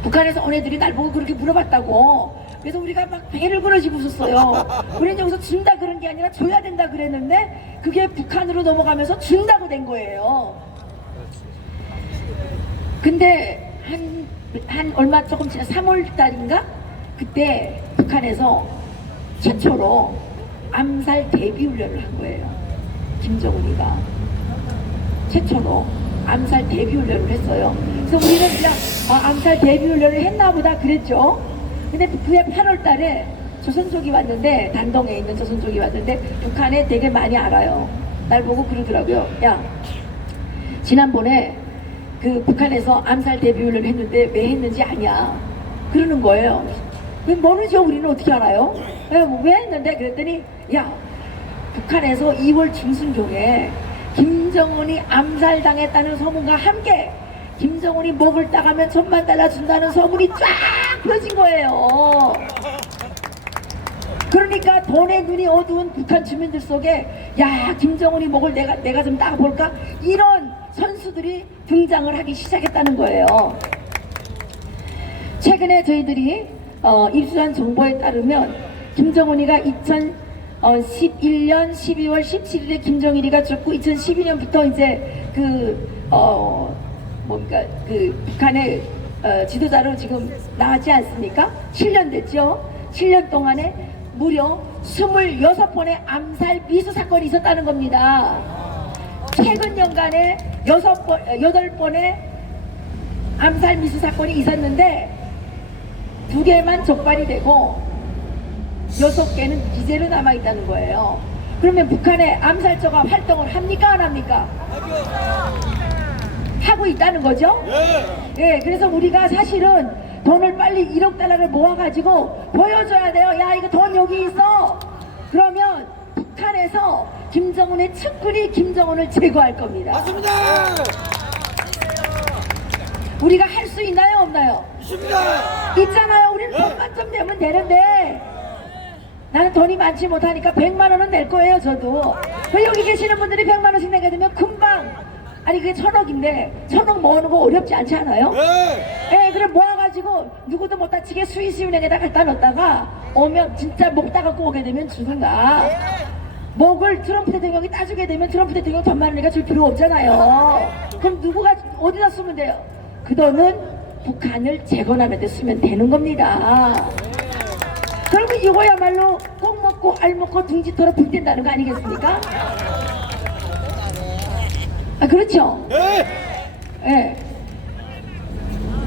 북한에서 온 애들이 날 보고 그렇게 물어봤다고. 그래서 우리가 막 배를 부러지고 웃었어요. 우리는 여기서 준다 그런 게 아니라 줘야 된다 그랬는데 그게 북한으로 넘어가면서 준다고 된 거예요. 근데 한 얼마 조금 지나 3월 달인가 그때 북한에서 최초로 암살 대비 훈련을 한 거예요. 김정은이가 최초로 암살 대비 훈련을 했어요. 그래서 우리는 그냥 암살 대비 훈련을 했나 보다 그랬죠. 근데 그해 8월 달에 조선족이 왔는데 단동에 있는 조선족이 왔는데 북한에 되게 많이 알아요. 날 보고 그러더라고요. 야 지난번에 그 북한에서 암살 대비 훈련을 했는데 왜 했는지 아냐 그러는 거예요. 모르죠. 우리는 어떻게 알아요? 왜 했는데 그랬더니 야 북한에서 2월 중순경에 김정은이 암살당했다는 소문과 함께 김정은이 목을 따가면 1,000만 달러 준다는 소문이 쫙 퍼진 거예요. 그러니까 돈에 눈이 어두운 북한 주민들 속에 야 김정은이 목을 내가 좀 따볼까 이런 선수들이 등장을 하기 시작했다는 거예요. 최근에 저희들이 입수한 정보에 따르면 김정은이가 2011년 12월 17일에 김정일이가 죽고 2012년부터 이제 그 북한의 지도자로 지금 나왔지 않습니까? 7년 됐죠? 7년 동안에 무려 26번의 암살 미수 사건이 있었다는 겁니다. 최근 연간에 8번의 암살 미수 사건이 있었는데 2개만 적발이 되고 6개는 기재로 남아있다는 거예요. 그러면 북한의 암살자가 활동을 합니까 안 합니까? 하고 있다는 거죠? 예, 그래서 우리가 사실은 돈을 빨리 1억 달러를 모아가지고 보여줘야 돼요. 야 이거 돈 여기 있어. 그러면 북한에서 김정은의 측근이 김정은을 제거할 겁니다. 맞습니다. 우리가 할 수 있나요 없나요? 있습니다. 있잖아요. 우리는 돈만 좀 내면 되는데 나는 돈이 많지 못하니까 100만 원은 낼 거예요. 저도 여기 계시는 분들이 100만 원씩 내게 되면 금방 아니 그게 1,000억인데 1,000억 모으는 거 어렵지 않지 않아요? 예, 그래 모아가지고 누구도 못 다치게 스위스은행에다 갖다 넣었다가 오면 진짜 목 따갖고 오게 되면 주든가 목을 트럼프 대통령이 따주게 되면 트럼프 대통령 돈 많으니까 줄 필요 없잖아요. 그럼 누구가 어디다 쓰면 돼요? 그 돈은 북한을 재건하는 데 쓰면 되는 겁니다. 그러면 이거야말로 꼭 먹고 알 먹고 둥지토록 불 뗀다는 거 아니겠습니까? 그렇죠? 예.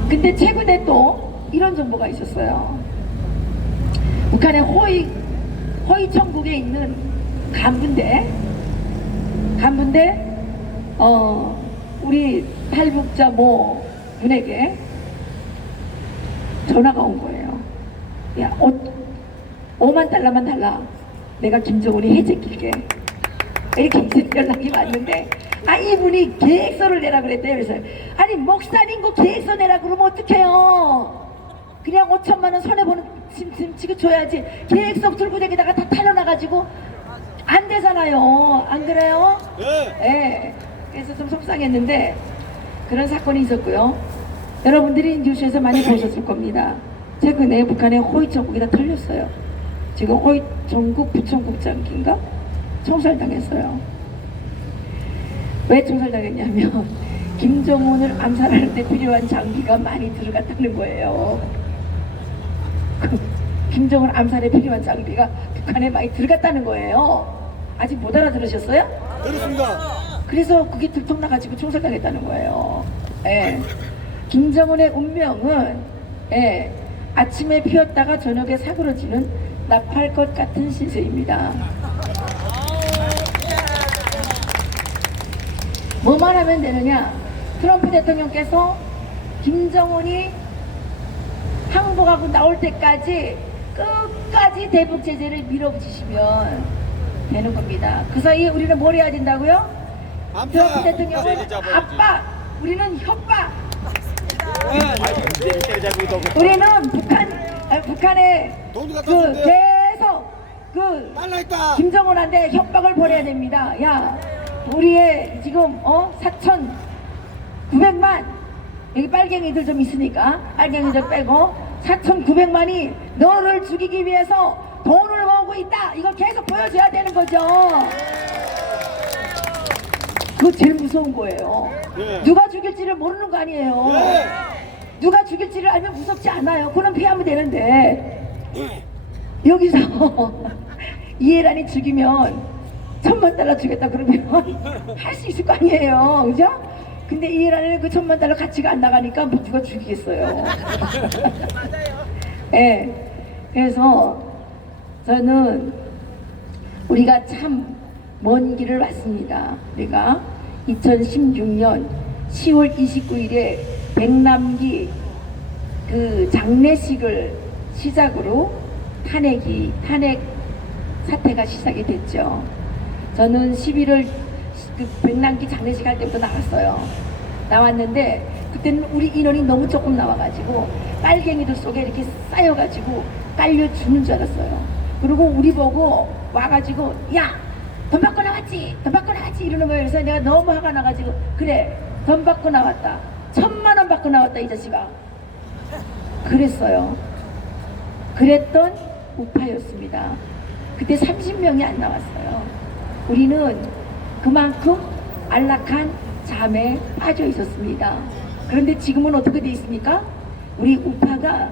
근데 최근에 또 이런 정보가 있었어요. 북한의 호익 허이천국에 있는 간부인데 우리 탈북자 모 분에게 전화가 온 거예요. 야, 5만 달러만 달라. 내가 김정은이 해제킬게. 이렇게 이제 연락이 왔는데, 이분이 계획서를 내라 그랬대요. 그래서 아니 목사님 그 계획서 내라 그러면 어떡해요? 그냥 5천만 원 손해보는 지금 줘야지. 계획서 들고 다니다가 다 탈려나가지고 안 되잖아요. 안 그래요? 네. 그래서 좀 속상했는데 그런 사건이 있었고요. 여러분들이 뉴스에서 많이 보셨을 겁니다. 최근에 북한의 호이천국이 다 털렸어요. 지금 호이천국 부천국장인가 총살당했어요. 왜 총살당했냐면 김정은을 암살하는데 필요한 장비가 많이 들어갔다는 거예요. 김정은 암살에 필요한 장비가 북한에 많이 들어갔다는 거예요. 아직 못 알아들으셨어요? 그렇습니다. 그래서 그게 들통나가지고 총살당했다는 거예요. 예. 김정은의 운명은 아침에 피었다가 저녁에 사그러지는 나팔것 같은 신세입니다. 뭐만 하면 되느냐? 트럼프 대통령께서 김정은이 항복하고 나올 때까지 끝까지 대북 제재를 밀어붙이시면 되는 겁니다. 그 사이에 우리는 뭘 해야 된다고요? 트럼프 대통령은 압박, 우리는 협박. 우리는 북한에 계속 빨라있다. 김정은한테 협박을 벌여야 됩니다. 야, 우리의 지금 4,900만 여기 빨갱이들 좀 있으니까 빨갱이들 빼고 4,900만이 너를 죽이기 위해서 돈을 모으고 있다. 이걸 계속 보여줘야 되는 거죠. 그거 제일 무서운 거예요. 누가 죽일지를 모르는 거 아니에요. 누가 죽일지를 알면 무섭지 않아요. 그럼 피하면 되는데 여기서 이해란이 죽이면 1,000만 달러 주겠다 그러면 할 수 있을 거 아니에요. 그죠? 근데 이해란에는 그 1,000만 달러 가치가 안 나가니까 뭐 누가 죽이겠어요. 예. 그래서 저는 우리가 참 먼 길을 왔습니다. 우리가 2016년 10월 29일에 백남기 그 장례식을 시작으로 탄핵 사태가 시작이 됐죠. 저는 11월 그 백남기 장례식 할 때부터 나왔어요. 나왔는데 그때는 우리 인원이 너무 조금 나와가지고 빨갱이들 속에 이렇게 쌓여가지고 깔려 죽는 줄 알았어요. 그리고 우리 보고 와가지고 야, 돈 받고 나왔지? 돈 받고 나왔지? 이러는 거예요. 그래서 내가 너무 화가 나가지고 그래, 돈 받고 나왔다. 1,000만 원 받고 나왔다 이 자식아. 그랬어요. 그랬던 우파였습니다. 그때 30명이 안 나왔어요. 우리는 그만큼 안락한 잠에 빠져 있었습니다. 그런데 지금은 어떻게 돼 있습니까? 우리 우파가,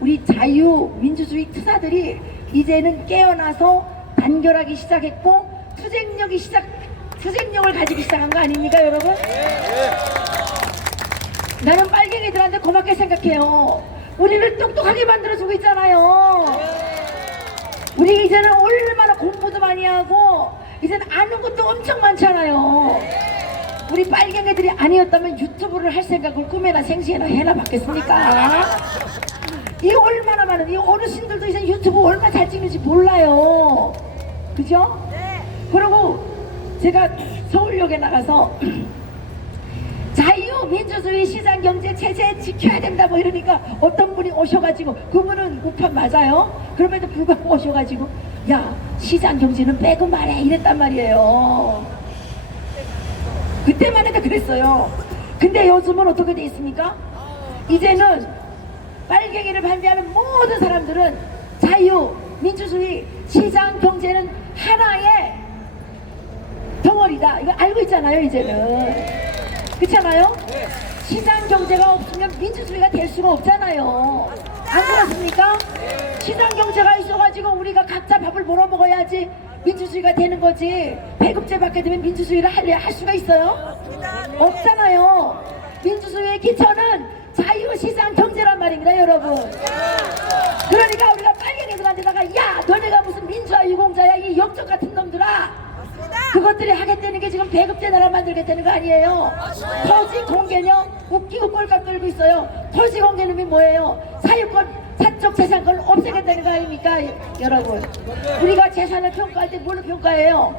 우리 자유민주주의 투사들이 이제는 깨어나서 단결하기 시작했고 투쟁력을 가지기 시작한 거 아닙니까, 여러분? 나는 빨갱이들한테 고맙게 생각해요. 우리를 똑똑하게 만들어주고 있잖아요. 우리 이제는 얼마나 공부도 많이 하고 이제는 아는 것도 엄청 많잖아요. 우리 빨갱이들이 아니었다면 유튜브를 할 생각을 꿈에나 생시에나 해나 봤겠습니까? 이 얼마나 많은, 이 어르신들도 이제 유튜브 얼마나 잘 찍는지 몰라요. 그죠? 그리고 제가 서울역에 나가서 자유민주주의 시장경제 체제 지켜야 된다 뭐 이러니까 어떤 분이 오셔가지고, 그분은 우파 맞아요? 그럼에도 불구하고 오셔가지고 야, 시장경제는 빼고 말해 이랬단 말이에요. 그때만 해도 그랬어요. 근데 요즘은 어떻게 돼 있습니까? 이제는 빨갱이를 반대하는 모든 사람들은 자유민주주의 시장경제는 하나의 덩어리다, 이거 알고 있잖아요. 이제는 그렇잖아요? 시장 경제가 없으면 민주주의가 될 수가 없잖아요. 안 그렇습니까? 시장 경제가 있어가지고 우리가 각자 밥을 벌어 먹어야지 민주주의가 되는 거지. 배급제 받게 되면 민주주의를 할 수가 있어요? 없잖아요. 민주주의의 기초는 자유시장 경제란 말입니다, 여러분. 그러니까 우리가 빨갱이들한테다가 야, 너네가 무슨 민주화이고 만들겠다는 거 아니에요. 토지 공개념 웃기고 꼴값 들고 있어요. 토지 공개념이 뭐예요? 사유권, 사적 재산권을 없애겠다는 거 아닙니까? 여러분, 우리가 재산을 평가할 때 뭘로 평가해요?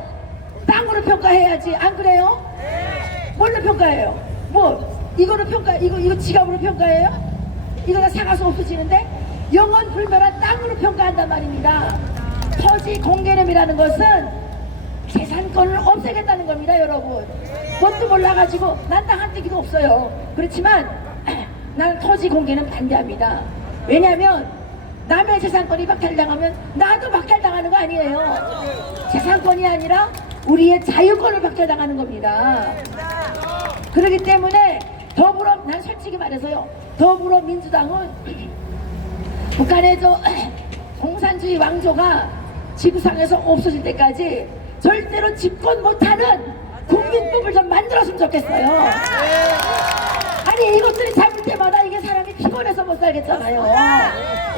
땅으로 평가해야지, 안 그래요? 뭘로 평가해요? 뭐 이거로 평가, 이거 지갑으로 평가해요? 이거 다 사가서 없어지는데 영원 불멸한 땅으로 평가한단 말입니다. 토지 공개념이라는 것은 재산권을 없애겠다는 겁니다, 여러분. 뭣도 몰라가지고 난 땅 한 떼기도 없어요. 그렇지만 나는 토지 공개는 반대합니다. 왜냐하면 남의 재산권이 박탈당하면 나도 박탈당하는 거 아니에요. 재산권이 아니라 우리의 자유권을 박탈당하는 겁니다. 그렇기 때문에 난 솔직히 말해서요, 더불어민주당은 북한의 저 공산주의 왕조가 지구상에서 없어질 때까지 절대로 집권 못하는 국민법을 좀 만들었으면 좋겠어요. 아니 이것들이 잡을 때마다 이게 사람이 피곤해서 못 살겠잖아요.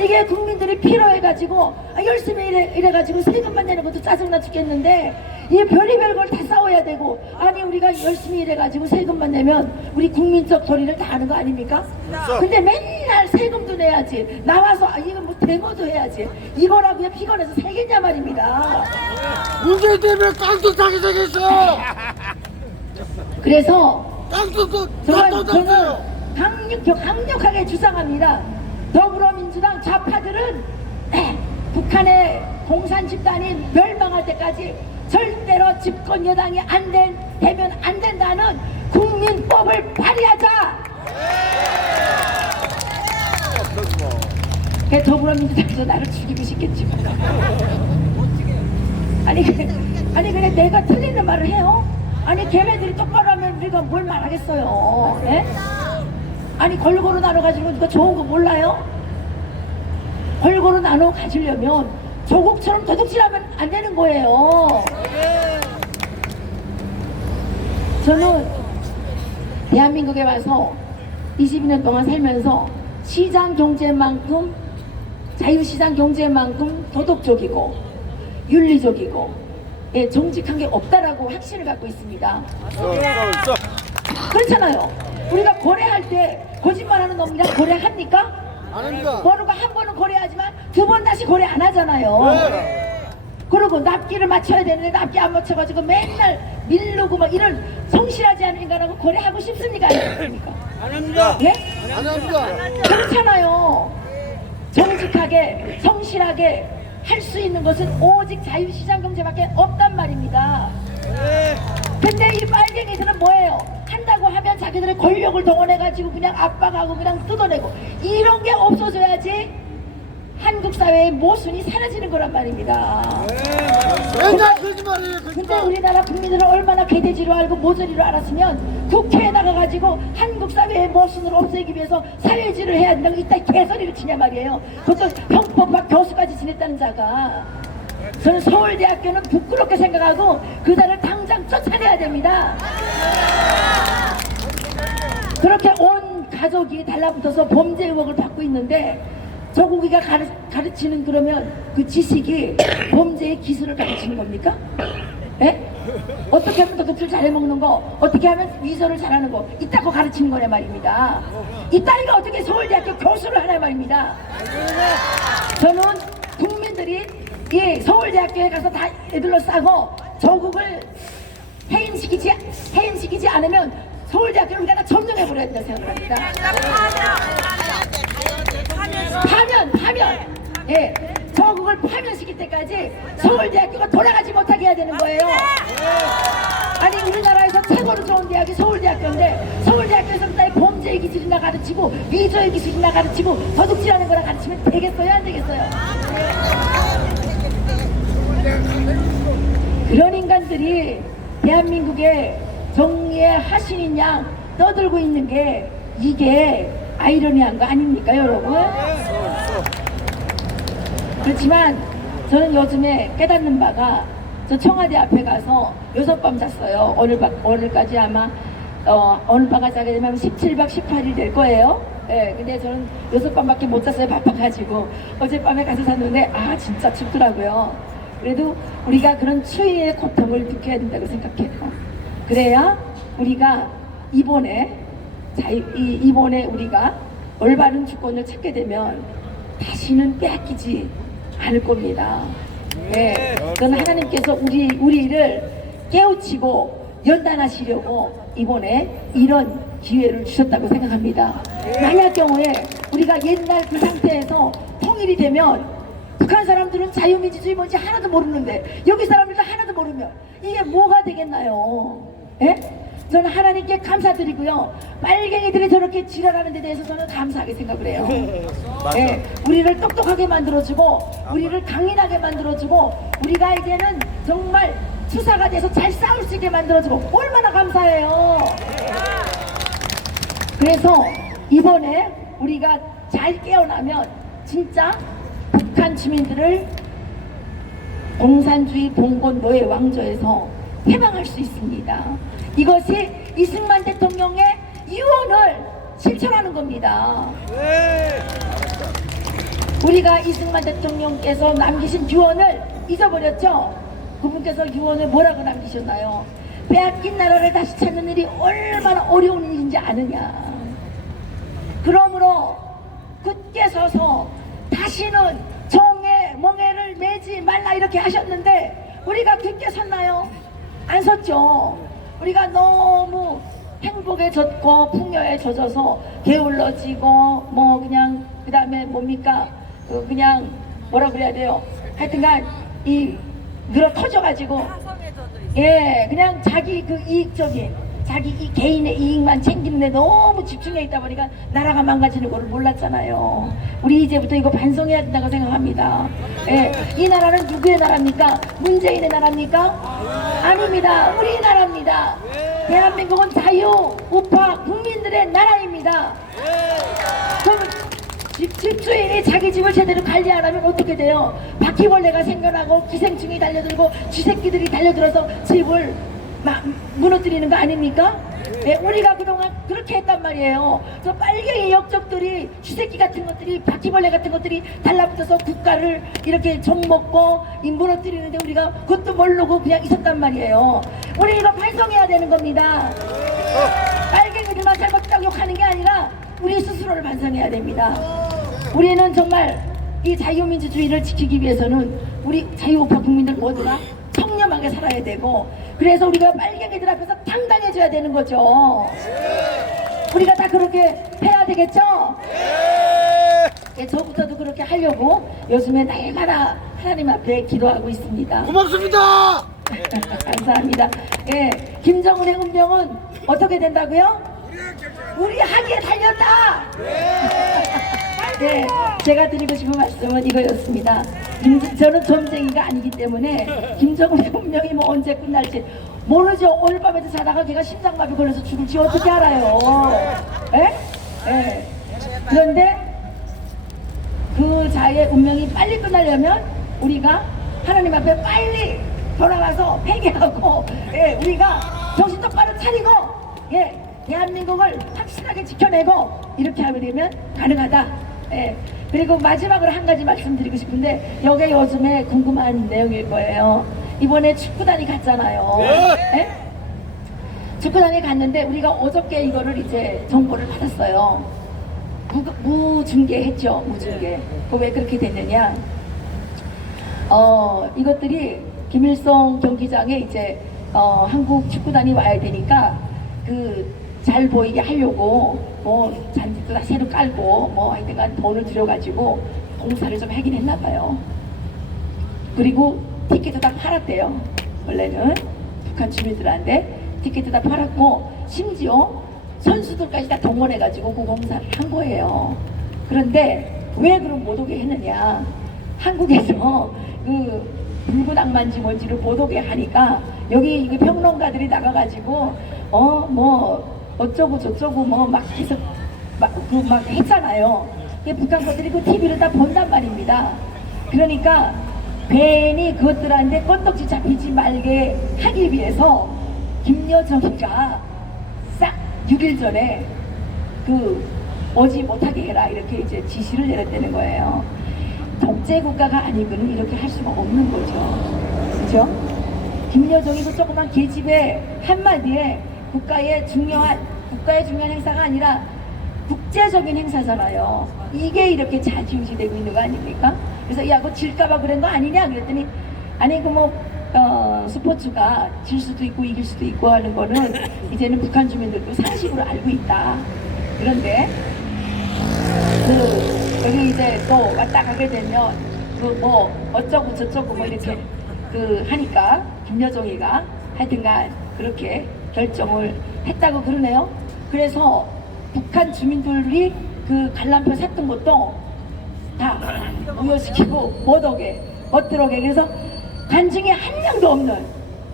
이게 국민들이 피로해가지고 열심히 이래가지고 세금만 내는 것도 짜증나 죽겠는데 이 별의별 걸 다 싸워야 되고, 아니 우리가 열심히 일해가지고 세금만 내면 우리 국민적 도리를 다 하는 거 아닙니까? 근데 맨날 세금도 내야지, 나와서 이거 뭐 데모도 해야지, 이거라고 그냥 피곤해서 살겠냐 말입니다. 문재인 때문에 땅도 사기 생겼어. 그래서 땅도 저는 강력하게 주장합니다. 더불어민주당 좌파들은 북한의 공산 집단이 멸망할 때까지 절대로 집권 여당이 되면 안 된다는 국민법을 발의하자. 더불어민주당도 나를 죽이고 싶겠지만 아니 그래 내가 틀리는 말을 해요? 아니 걔네들이 똑바로 하면 우리가 뭘 말하겠어요. 예? 아니 골고루 나눠 가지고 누가 좋은 거 몰라요? 골고루 나눠 가지려면 조국처럼 도둑질하면 안 되는 거예요. 저는 대한민국에 와서 22년 동안 살면서 시장 경제만큼, 자유시장 경제만큼 도덕적이고 윤리적이고 정직한 게 없다라고 확신을 갖고 있습니다. 그렇잖아요. 우리가 거래할 때 거짓말하는 놈이랑 거래합니까? 안 합니다. 모르고 한 번은 거래하지만 두 번 다시 거래 안 하잖아요. 그리고 납기를 맞춰야 되는데 납기 안 맞춰가지고 맨날 밀르고 막 이런 성실하지 않은 인간하고 거래하고 싶습니까? 안 싶습니까? 안 합니다. 예? 안 합니다. 그렇잖아요. 정직하게 성실하게 할 수 있는 것은 오직 자유시장 경제밖에 없단 말입니다. 근데 이 빨갱이들은 뭐예요? 한다고 하면 자기들의 권력을 동원해가지고 그냥 압박하고 그냥 뜯어내고, 이런 게 없어져야지 한국 사회의 모순이 사라지는 거란 말입니다. 맨날 거짓말이에요. 근데 우리나라 국민들은 얼마나 개돼지로 알고 모조리로 알았으면 국회에 나가가지고 한국 사회의 모순을 없애기 위해서 사회주의를 해야 된다고 이따 개소리를 치냐 말이에요. 그것도 형법학 교수까지 지냈다는 자가. 저는 서울대학교는 부끄럽게 생각하고 그자를 당장 쫓아내야 됩니다. 그렇게 온 가족이 달라붙어서 범죄 의혹을 받고 있는데 조국이가 가르치는 그러면 그 지식이 범죄의 기술을 가르치는 겁니까? 예? 어떻게 하면 도둑질 잘해먹는 거, 어떻게 하면 위조를 잘하는 거, 이따고 가르치는 거냐 말입니다. 이따위가 어떻게 서울대학교 교수를 하냐 말입니다. 저는 국민들이 이 서울대학교에 가서 다 애들로 싸고 조국을 해임시키지 않으면 서울대학교를 우리가 다 점령해버려야 된다고 생각합니다. 파면! 예, 조국을 파면시킬 때까지 서울대학교가 돌아가지 못하게 해야 되는 거예요. 아니 우리나라에서 최고로 좋은 대학이 서울대학교인데 서울대학교에서 범죄의 기술이나 가르치고 위조의 기술이나 가르치고 도둑질하는 거나 가르치면 되겠어요? 안 되겠어요? 그런 인간들이 대한민국의 정의의 하신인 양 떠들고 있는 게 이게 아이러니한 거 아닙니까 여러분? 그렇지만 저는 요즘에 깨닫는 바가, 저 청와대 앞에 가서 6밤 잤어요. 오늘까지 아마 어느 밤가 자게 되면 17박 18일 될 거예요. 예, 근데 저는 6밤밖에 못 잤어요. 바빠가지고. 어젯밤에 가서 잤는데 진짜 춥더라고요. 그래도 우리가 그런 추위의 고통을 느껴야 된다고 생각해요. 그래야 우리가 이번에 이번에 우리가 올바른 주권을 찾게 되면 다시는 빼앗기지 않을 겁니다. 네, 저는 하나님께서 우리를 깨우치고 연단하시려고 이번에 이런 기회를 주셨다고 생각합니다. 만약 경우에 우리가 옛날 그 상태에서 통일이 되면 북한 사람들은 자유민주주의 뭔지 하나도 모르는데 여기 사람들도 하나도 모르면 이게 뭐가 되겠나요? 예? 저는 하나님께 감사드리고요. 빨갱이들이 저렇게 지랄하는 데 대해서 저는 감사하게 생각을 해요. 예, 우리를 똑똑하게 만들어주고 우리를 강인하게 만들어주고 우리가 이제는 정말 투사가 돼서 잘 싸울 수 있게 만들어주고 얼마나 감사해요. 그래서 이번에 우리가 잘 깨어나면 진짜 북한 주민들을 공산주의 봉건 노예 왕조에서 해방할 수 있습니다. 이것이 이승만 대통령의 유언을 실천하는 겁니다. 우리가 이승만 대통령께서 남기신 유언을 잊어버렸죠? 그분께서 유언을 뭐라고 남기셨나요? 빼앗긴 나라를 다시 찾는 일이 얼마나 어려운 일인지 아느냐. 그러므로 굳게 서서 다시는 정에 멍에를 매지 말라 이렇게 하셨는데 우리가 굳게 섰나요? 안 섰죠. 우리가 너무 행복에 젖고 풍요에 젖어서 게을러지고 뭐 그냥 그 다음에 뭡니까 그냥 뭐라 그래야 돼요. 하여튼간 이 늘어 터져가지고 예 그냥 자기 그 이익적인 자기 이 개인의 이익만 챙기는데 너무 집중해 있다 보니까 나라가 망가지는 걸 몰랐잖아요. 우리 이제부터 이거 반성해야 된다고 생각합니다. 예, 이 나라는 누구의 나라입니까? 문재인의 나라입니까? 아닙니다. 우리 나라입니다. 대한민국은 자유, 우파, 국민들의 나라입니다. 그럼 집주인이 자기 집을 제대로 관리 안 하면 어떻게 돼요? 바퀴벌레가 생겨나고 기생충이 달려들고 쥐새끼들이 달려들어서 집을 막 무너뜨리는 거 아닙니까? 예, 우리가 그동안 그렇게 했단 말이에요. 저 빨갱이 역적들이 쥐새끼 같은 것들이 바퀴벌레 같은 것들이 달라붙어서 국가를 이렇게 좀먹고 무너뜨리는데 우리가 그것도 모르고 그냥 있었단 말이에요. 우리 이거 반성해야 되는 겁니다. 빨갱이들만 잘못했다고 욕하는 게 아니라 우리 스스로를 반성해야 됩니다. 우리는 정말 이 자유민주주의를 지키기 위해서는 우리 자유우파 국민들 모두가 청렴하게 살아야 되고 그래서 우리가 빨갱이들 앞에서 당당해져야 되는 거죠. 우리가 다 그렇게 해야 되겠죠? 예, 저부터도 그렇게 하려고 요즘에 날마다 하나님 앞에 기도하고 있습니다. 고맙습니다. 감사합니다. 예, 김정은의 운명은 어떻게 된다고요? 우리 학위에 달렸다. 네, 제가 드리고 싶은 말씀은 이거였습니다. 저는 점쟁이가 아니기 때문에 김정은의 운명이 뭐 언제 끝날지 모르죠. 오늘 밤에도 자다가 걔가 심장마비 걸려서 죽을지 어떻게 알아요? 예? 예. 그런데 그 자의 운명이 빨리 끝나려면 우리가 하나님 앞에 빨리 돌아가서 회개하고 예, 우리가 정신 똑바로 차리고 예, 대한민국을 확실하게 지켜내고 이렇게 하게 되면 가능하다. 예. 그리고 마지막으로 한 가지 말씀드리고 싶은데 이게 요즘에 궁금한 내용일 거예요. 이번에 축구단이 갔잖아요. 예? 축구단이 갔는데 우리가 어저께 이거를 이제 정보를 받았어요. 무중계했죠. 무중계. 왜 그렇게 됐느냐? 이것들이 김일성 경기장에 이제 한국 축구단이 와야 되니까 잘 보이게 하려고 뭐 잔디도 다 새로 깔고 뭐 하여튼간 돈을 들여가지고 공사를 좀 하긴 했나 봐요. 그리고 티켓도 다 팔았대요. 원래는 북한 주민들한테 티켓도 다 팔았고 심지어 선수들까지 다 동원해가지고 그 공사를 한 거예요. 그런데 왜 그럼 못 오게 했느냐? 한국에서 그 붉은 악마인지 뭔지를 못 오게 하니까 여기 이거 평론가들이 나가가지고 뭐 어쩌고 저쩌고 뭐 막 계속 막 했잖아요. 북한 것들이 그 TV를 다 본단 말입니다. 그러니까 괜히 그것들한테 껌떡지 잡히지 말게 하기 위해서 김여정이가 싹 6일 전에 오지 못하게 해라 이렇게 이제 지시를 내렸다는 거예요. 독재 국가가 아니고는 이렇게 할 수가 없는 거죠. 그죠? 김여정이 그 조그만 계집애 한마디에 국가의 중요한 행사가 아니라 국제적인 행사잖아요. 이게 이렇게 좌지우지되고 있는 거 아닙니까? 그래서 야, 그거 질까봐 그런 거 아니냐 그랬더니 아니 스포츠가 질 수도 있고 이길 수도 있고 하는 거는 이제는 북한 주민들도 상식으로 알고 있다. 그런데 여기 이제 또 왔다 가게 되면 어쩌고 저쩌고 이렇게 하니까 김여정이가 하여튼간 그렇게 결정을 했다고 그러네요. 그래서 북한 주민들이 그 관람표 샀던 것도 다 무효시키고 못들어오게 그래서 관중이 한 명도 없는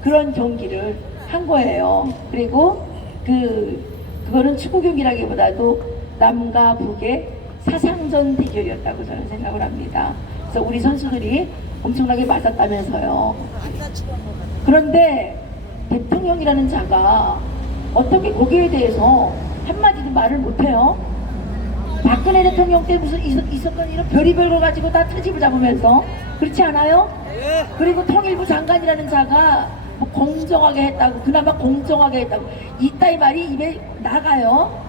그런 경기를 한 거예요. 그리고 그거는 축구 경기라기보다도 남과 북의 사상전 대결이었다고 저는 생각을 합니다. 그래서 우리 선수들이 엄청나게 맞았다면서요. 그런데 대통령이라는 자가 어떻게 거기에 대해서 한마디도 말을 못해요? 박근혜 대통령 때 무슨 있었던 이런 별의별 거 가지고 다 트집을 잡으면서 그렇지 않아요? 그리고 통일부 장관이라는 자가 뭐 공정하게 했다고 그나마 공정하게 했다고 이따위 말이 입에 나가요?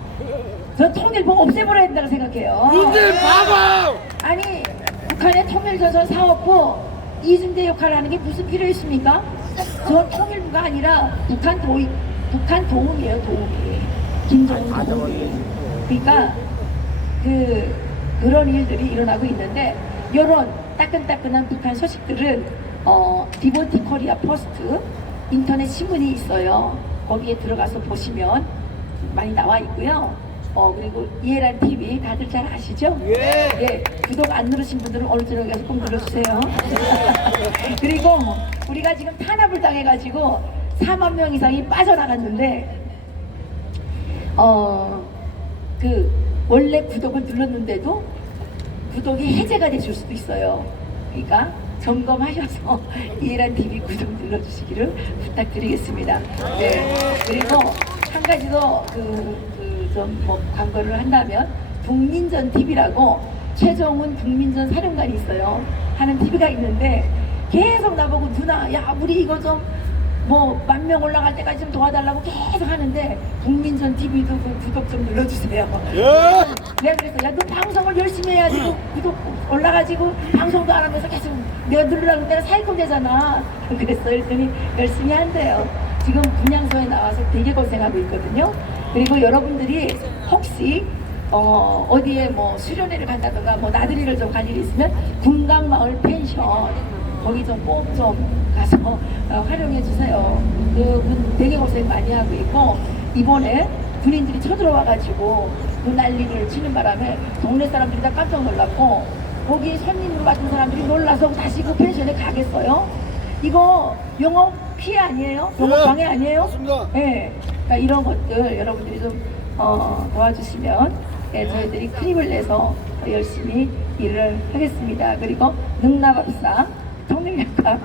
전 통일부 없애버려야 된다고 생각해요. 문재인 바보! 아니 북한의 통일조선 사업부 이중대 역할을 하는 게 무슨 필요 있습니까? 전 통일부가 아니라 북한 도움이에요. 도움이 김정은 도움이. 그러니까 그런 일들이 일어나고 있는데 이런 따끈따끈한 북한 소식들은 디보티 코리아 포스트 인터넷 신문이 있어요. 거기에 들어가서 보시면 많이 나와 있고요. 그리고 이해란 TV 다들 잘 아시죠? 예. 구독 안 누르신 분들은 어느 쪽에 가서 꼭 눌러주세요. 그리고 우리가 지금 탄압을 당해가지고 4만 명 이상이 빠져나갔는데 원래 구독을 눌렀는데도 구독이 해제가 되실 수도 있어요. 그러니까 점검하셔서 이해란 TV 구독 눌러주시기를 부탁드리겠습니다. 네. 그리고 한 가지 더 광고를 한다면 북민전 TV라고 최정훈 북민전 사령관이 있어요. 하는 TV가 있는데 계속 나보고 누나 야 우리 이거 좀 10,000명 올라갈 때까지 좀 도와달라고 계속 하는데 국민전 TV도 구독 좀 눌러주세요. 내가 그래서 야 너 방송을 열심히 해야지 구독 올라가지고 방송도 안 하면서 계속 내가 누르라고 내가 사기꾼 되잖아. 그랬더니 열심히 한대요. 지금 분향소에 나와서 되게 고생하고 있거든요. 그리고 여러분들이 혹시 어디에 수련회를 간다든가 나들이를 좀 갈 일이 있으면 군강마을 펜션 거기 좀 꼭 좀 가서 활용해 주세요. 그분 되게 고생 많이 하고 있고 이번에 군인들이 쳐들어와가지고 그 난리를 치는 바람에 동네 사람들이 다 깜짝 놀랐고 거기 손님으로 왔던 사람들이 놀라서 다시 그 펜션에 가겠어요? 이거 영업 피해 아니에요? 영업 방해 아니에요? 맞습니다. 네. 그러니까 이런 것들 여러분들이 좀 도와주시면 저희들이 큰 힘을 내서 더 열심히 일을 하겠습니다. 그리고 능라밥상 통능력과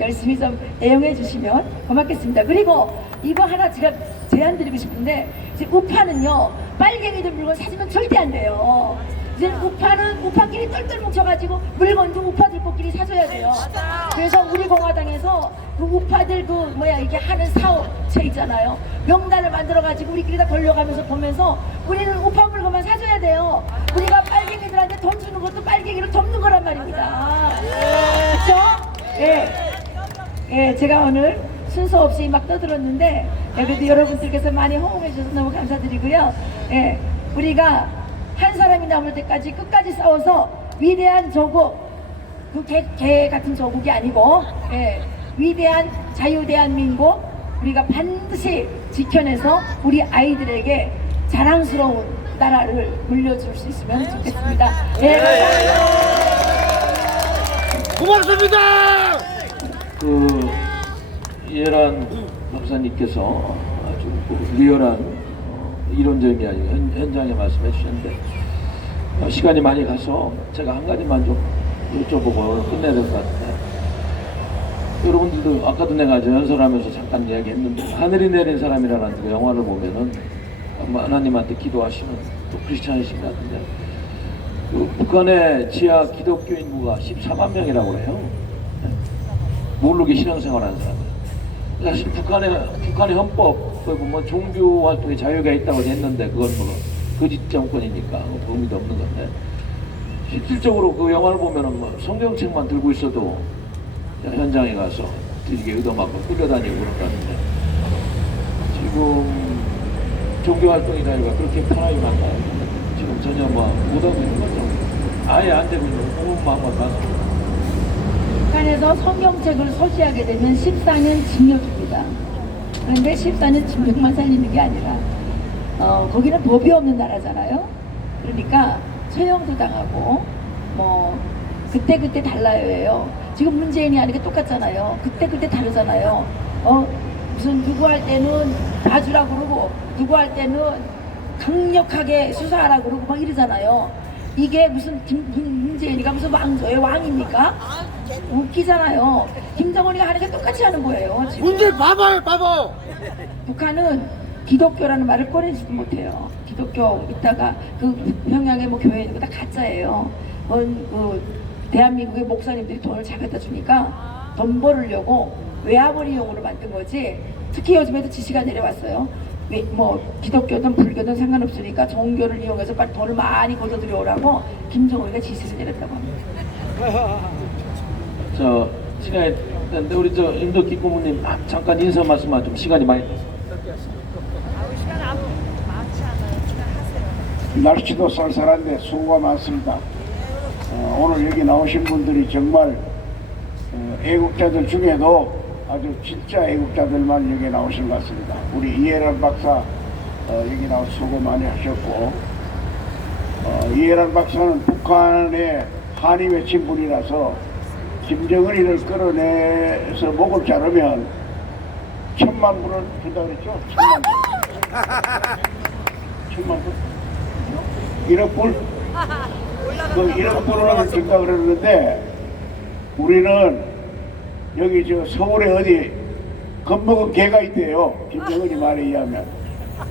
열심히 좀 애용해 주시면 고맙겠습니다. 그리고 이거 하나 제가 제안 드리고 싶은데 이제 우파는요 빨갱이들 물건 사주면 절대 안 돼요. 이제 우파는 우파끼리 똘똘 뭉쳐가지고 물건도 우파들끼리 사줘야 돼요. 그래서 우리 공화당에서 그 우파들 이렇게 하는 사업체 있잖아요. 명단을 만들어가지고 우리끼리 다 돌려가면서 보면서 우리는 우파 물건만 사줘야 돼요. 우리가 빨갱이들한테 돈 주는 것도 빨갱이를 덮는 거란 말입니다. 그렇죠? 예, 제가 오늘 순서 없이 막 떠들었는데 그래도 여러분들께서 많이 호응해 주셔서 너무 감사드리고요. 우리가 한 사람이 남을 때까지 끝까지 싸워서 위대한 조국, 개 같은 조국이 아니고 위대한 자유대한민국 우리가 반드시 지켜내서 우리 아이들에게 자랑스러운 나라를 물려줄 수 있으면 좋겠습니다. 고맙습니다. 이해란 박사님께서 아주 리얼한 이론적인 게 아니고 현장에 말씀해 주셨는데 시간이 많이 가서 제가 한 가지만 좀 여쭤보고 끝내야 될 것 같은데 여러분들도 아까도 내가 연설하면서 잠깐 이야기했는데 하늘이 내린 사람이라는 그 영화를 보면은 하나님한테 기도하시는 또 크리스찬이신 것 같은데 북한의 지하 기독교 인구가 14만 명이라고 해요. 모르게 신앙생활하는 사람들. 사실 북한의 헌법에 보면 종교 활동에 자유가 있다고 했는데 그건 뭐 거짓 정권이니까 의미도 없는 건데 실질적으로 그 영화를 보면은 뭐 성경책만 들고 있어도 현장에 가서 들게 의도맞고 끌려다니고 그런다는데 지금 종교 활동의 자유가 그렇게 편하게 만나요. 지금 전혀 뭐 못하고 있는 거죠. 아예 안 되고 있는 그것만 한번 봐서. 북한에서 성경책을 소지하게 되면 14년 징역입니다. 그런데 14년 징역만 살리는 게 아니라 거기는 법이 없는 나라잖아요. 그러니까 처형도 당하고 뭐 그때 달라요예요. 지금 문재인이 하는 게 똑같잖아요. 그때 다르잖아요. 무슨 누구 할 때는 봐주라고 그러고 누구 할 때는 강력하게 수사하라고 그러고 막 이러잖아요. 이게 무슨 문재인이가 무슨 왕입니까? 웃기잖아요. 김정은이가 하는 게 똑같이 하는 거예요. 지금. 문제 봐봐요, 봐봐. 북한은 기독교라는 말을 꺼내지도 못해요. 기독교 있다가 그 평양에 뭐 교회 있는 거 다 가짜예요. 대한민국의 목사님들이 돈을 잘 갖다 주니까 돈 벌으려고 외화벌이용으로 만든 거지. 특히 요즘에도 지시가 내려왔어요. 뭐 기독교든 불교든 상관없으니까 종교를 이용해서 빨리 돈을 많이 걷어 들여오라고 김정은이가 지시를 내렸다고 합니다. 저 시간이 됐는데 우리 저 임덕기 고모님 잠깐 인사 말씀만 좀 시간이 많이. 시간 아무 많지 않아요. 그냥 하세요. 날씨도 쌀쌀한데 수고가 많습니다. 오늘 여기 나오신 분들이 정말 애국자들 중에도 아주 진짜 애국자들만 여기 나오신 것 같습니다. 우리 이해란 박사 여기 나와서 수고 많이 하셨고 이해란 박사는 북한의 한이 맺힌 분이라서 김정은이를 끌어내서 목을 자르면 1,000만 불을 준다 그랬죠? 1,000만 불? 1억 불? 그 1억 불을 준다 그랬는데 우리는 여기 저 서울에 어디 겁먹은 개가 있대요. 김정은이 말에 의하면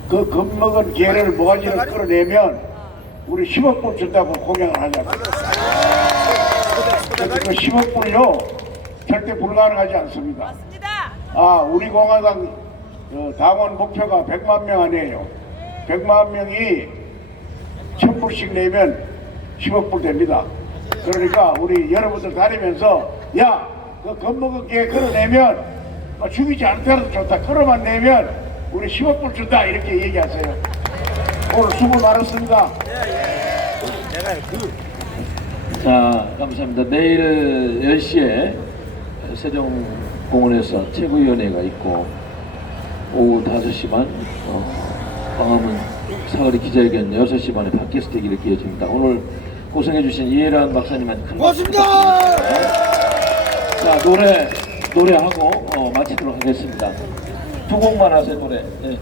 그 겁먹은 개를 모가지를 끌어내면 우리 10억 불 준다고 공약을 하자고. 그 10억 불이요 절대 불가능하지 않습니다. 맞습니다. 우리 공화당 당원 목표가 100만 명 아니에요. 100만 명이 1,000불씩 내면 10억 불 됩니다. 그러니까 우리 여러분들 다니면서 그 겁먹은 개 끌어내면 죽이지 않더라도 좋다. 끌어만 내면 우리 10억 불 준다. 이렇게 얘기하세요. 오늘 수고 많았습니다. 자, 감사합니다. 내일 10시에 세종공원에서 최고위원회가 있고 오후 5시 반 광화문 사거리 기자회견 6시 반에 팟캐스트 이렇게 이어집니다. 오늘 고생해주신 이해란 박사님한테 큰 박수 고맙습니다. 자, 노래하고 마치도록 하겠습니다. 두 곡만 하세요, 노래. 네.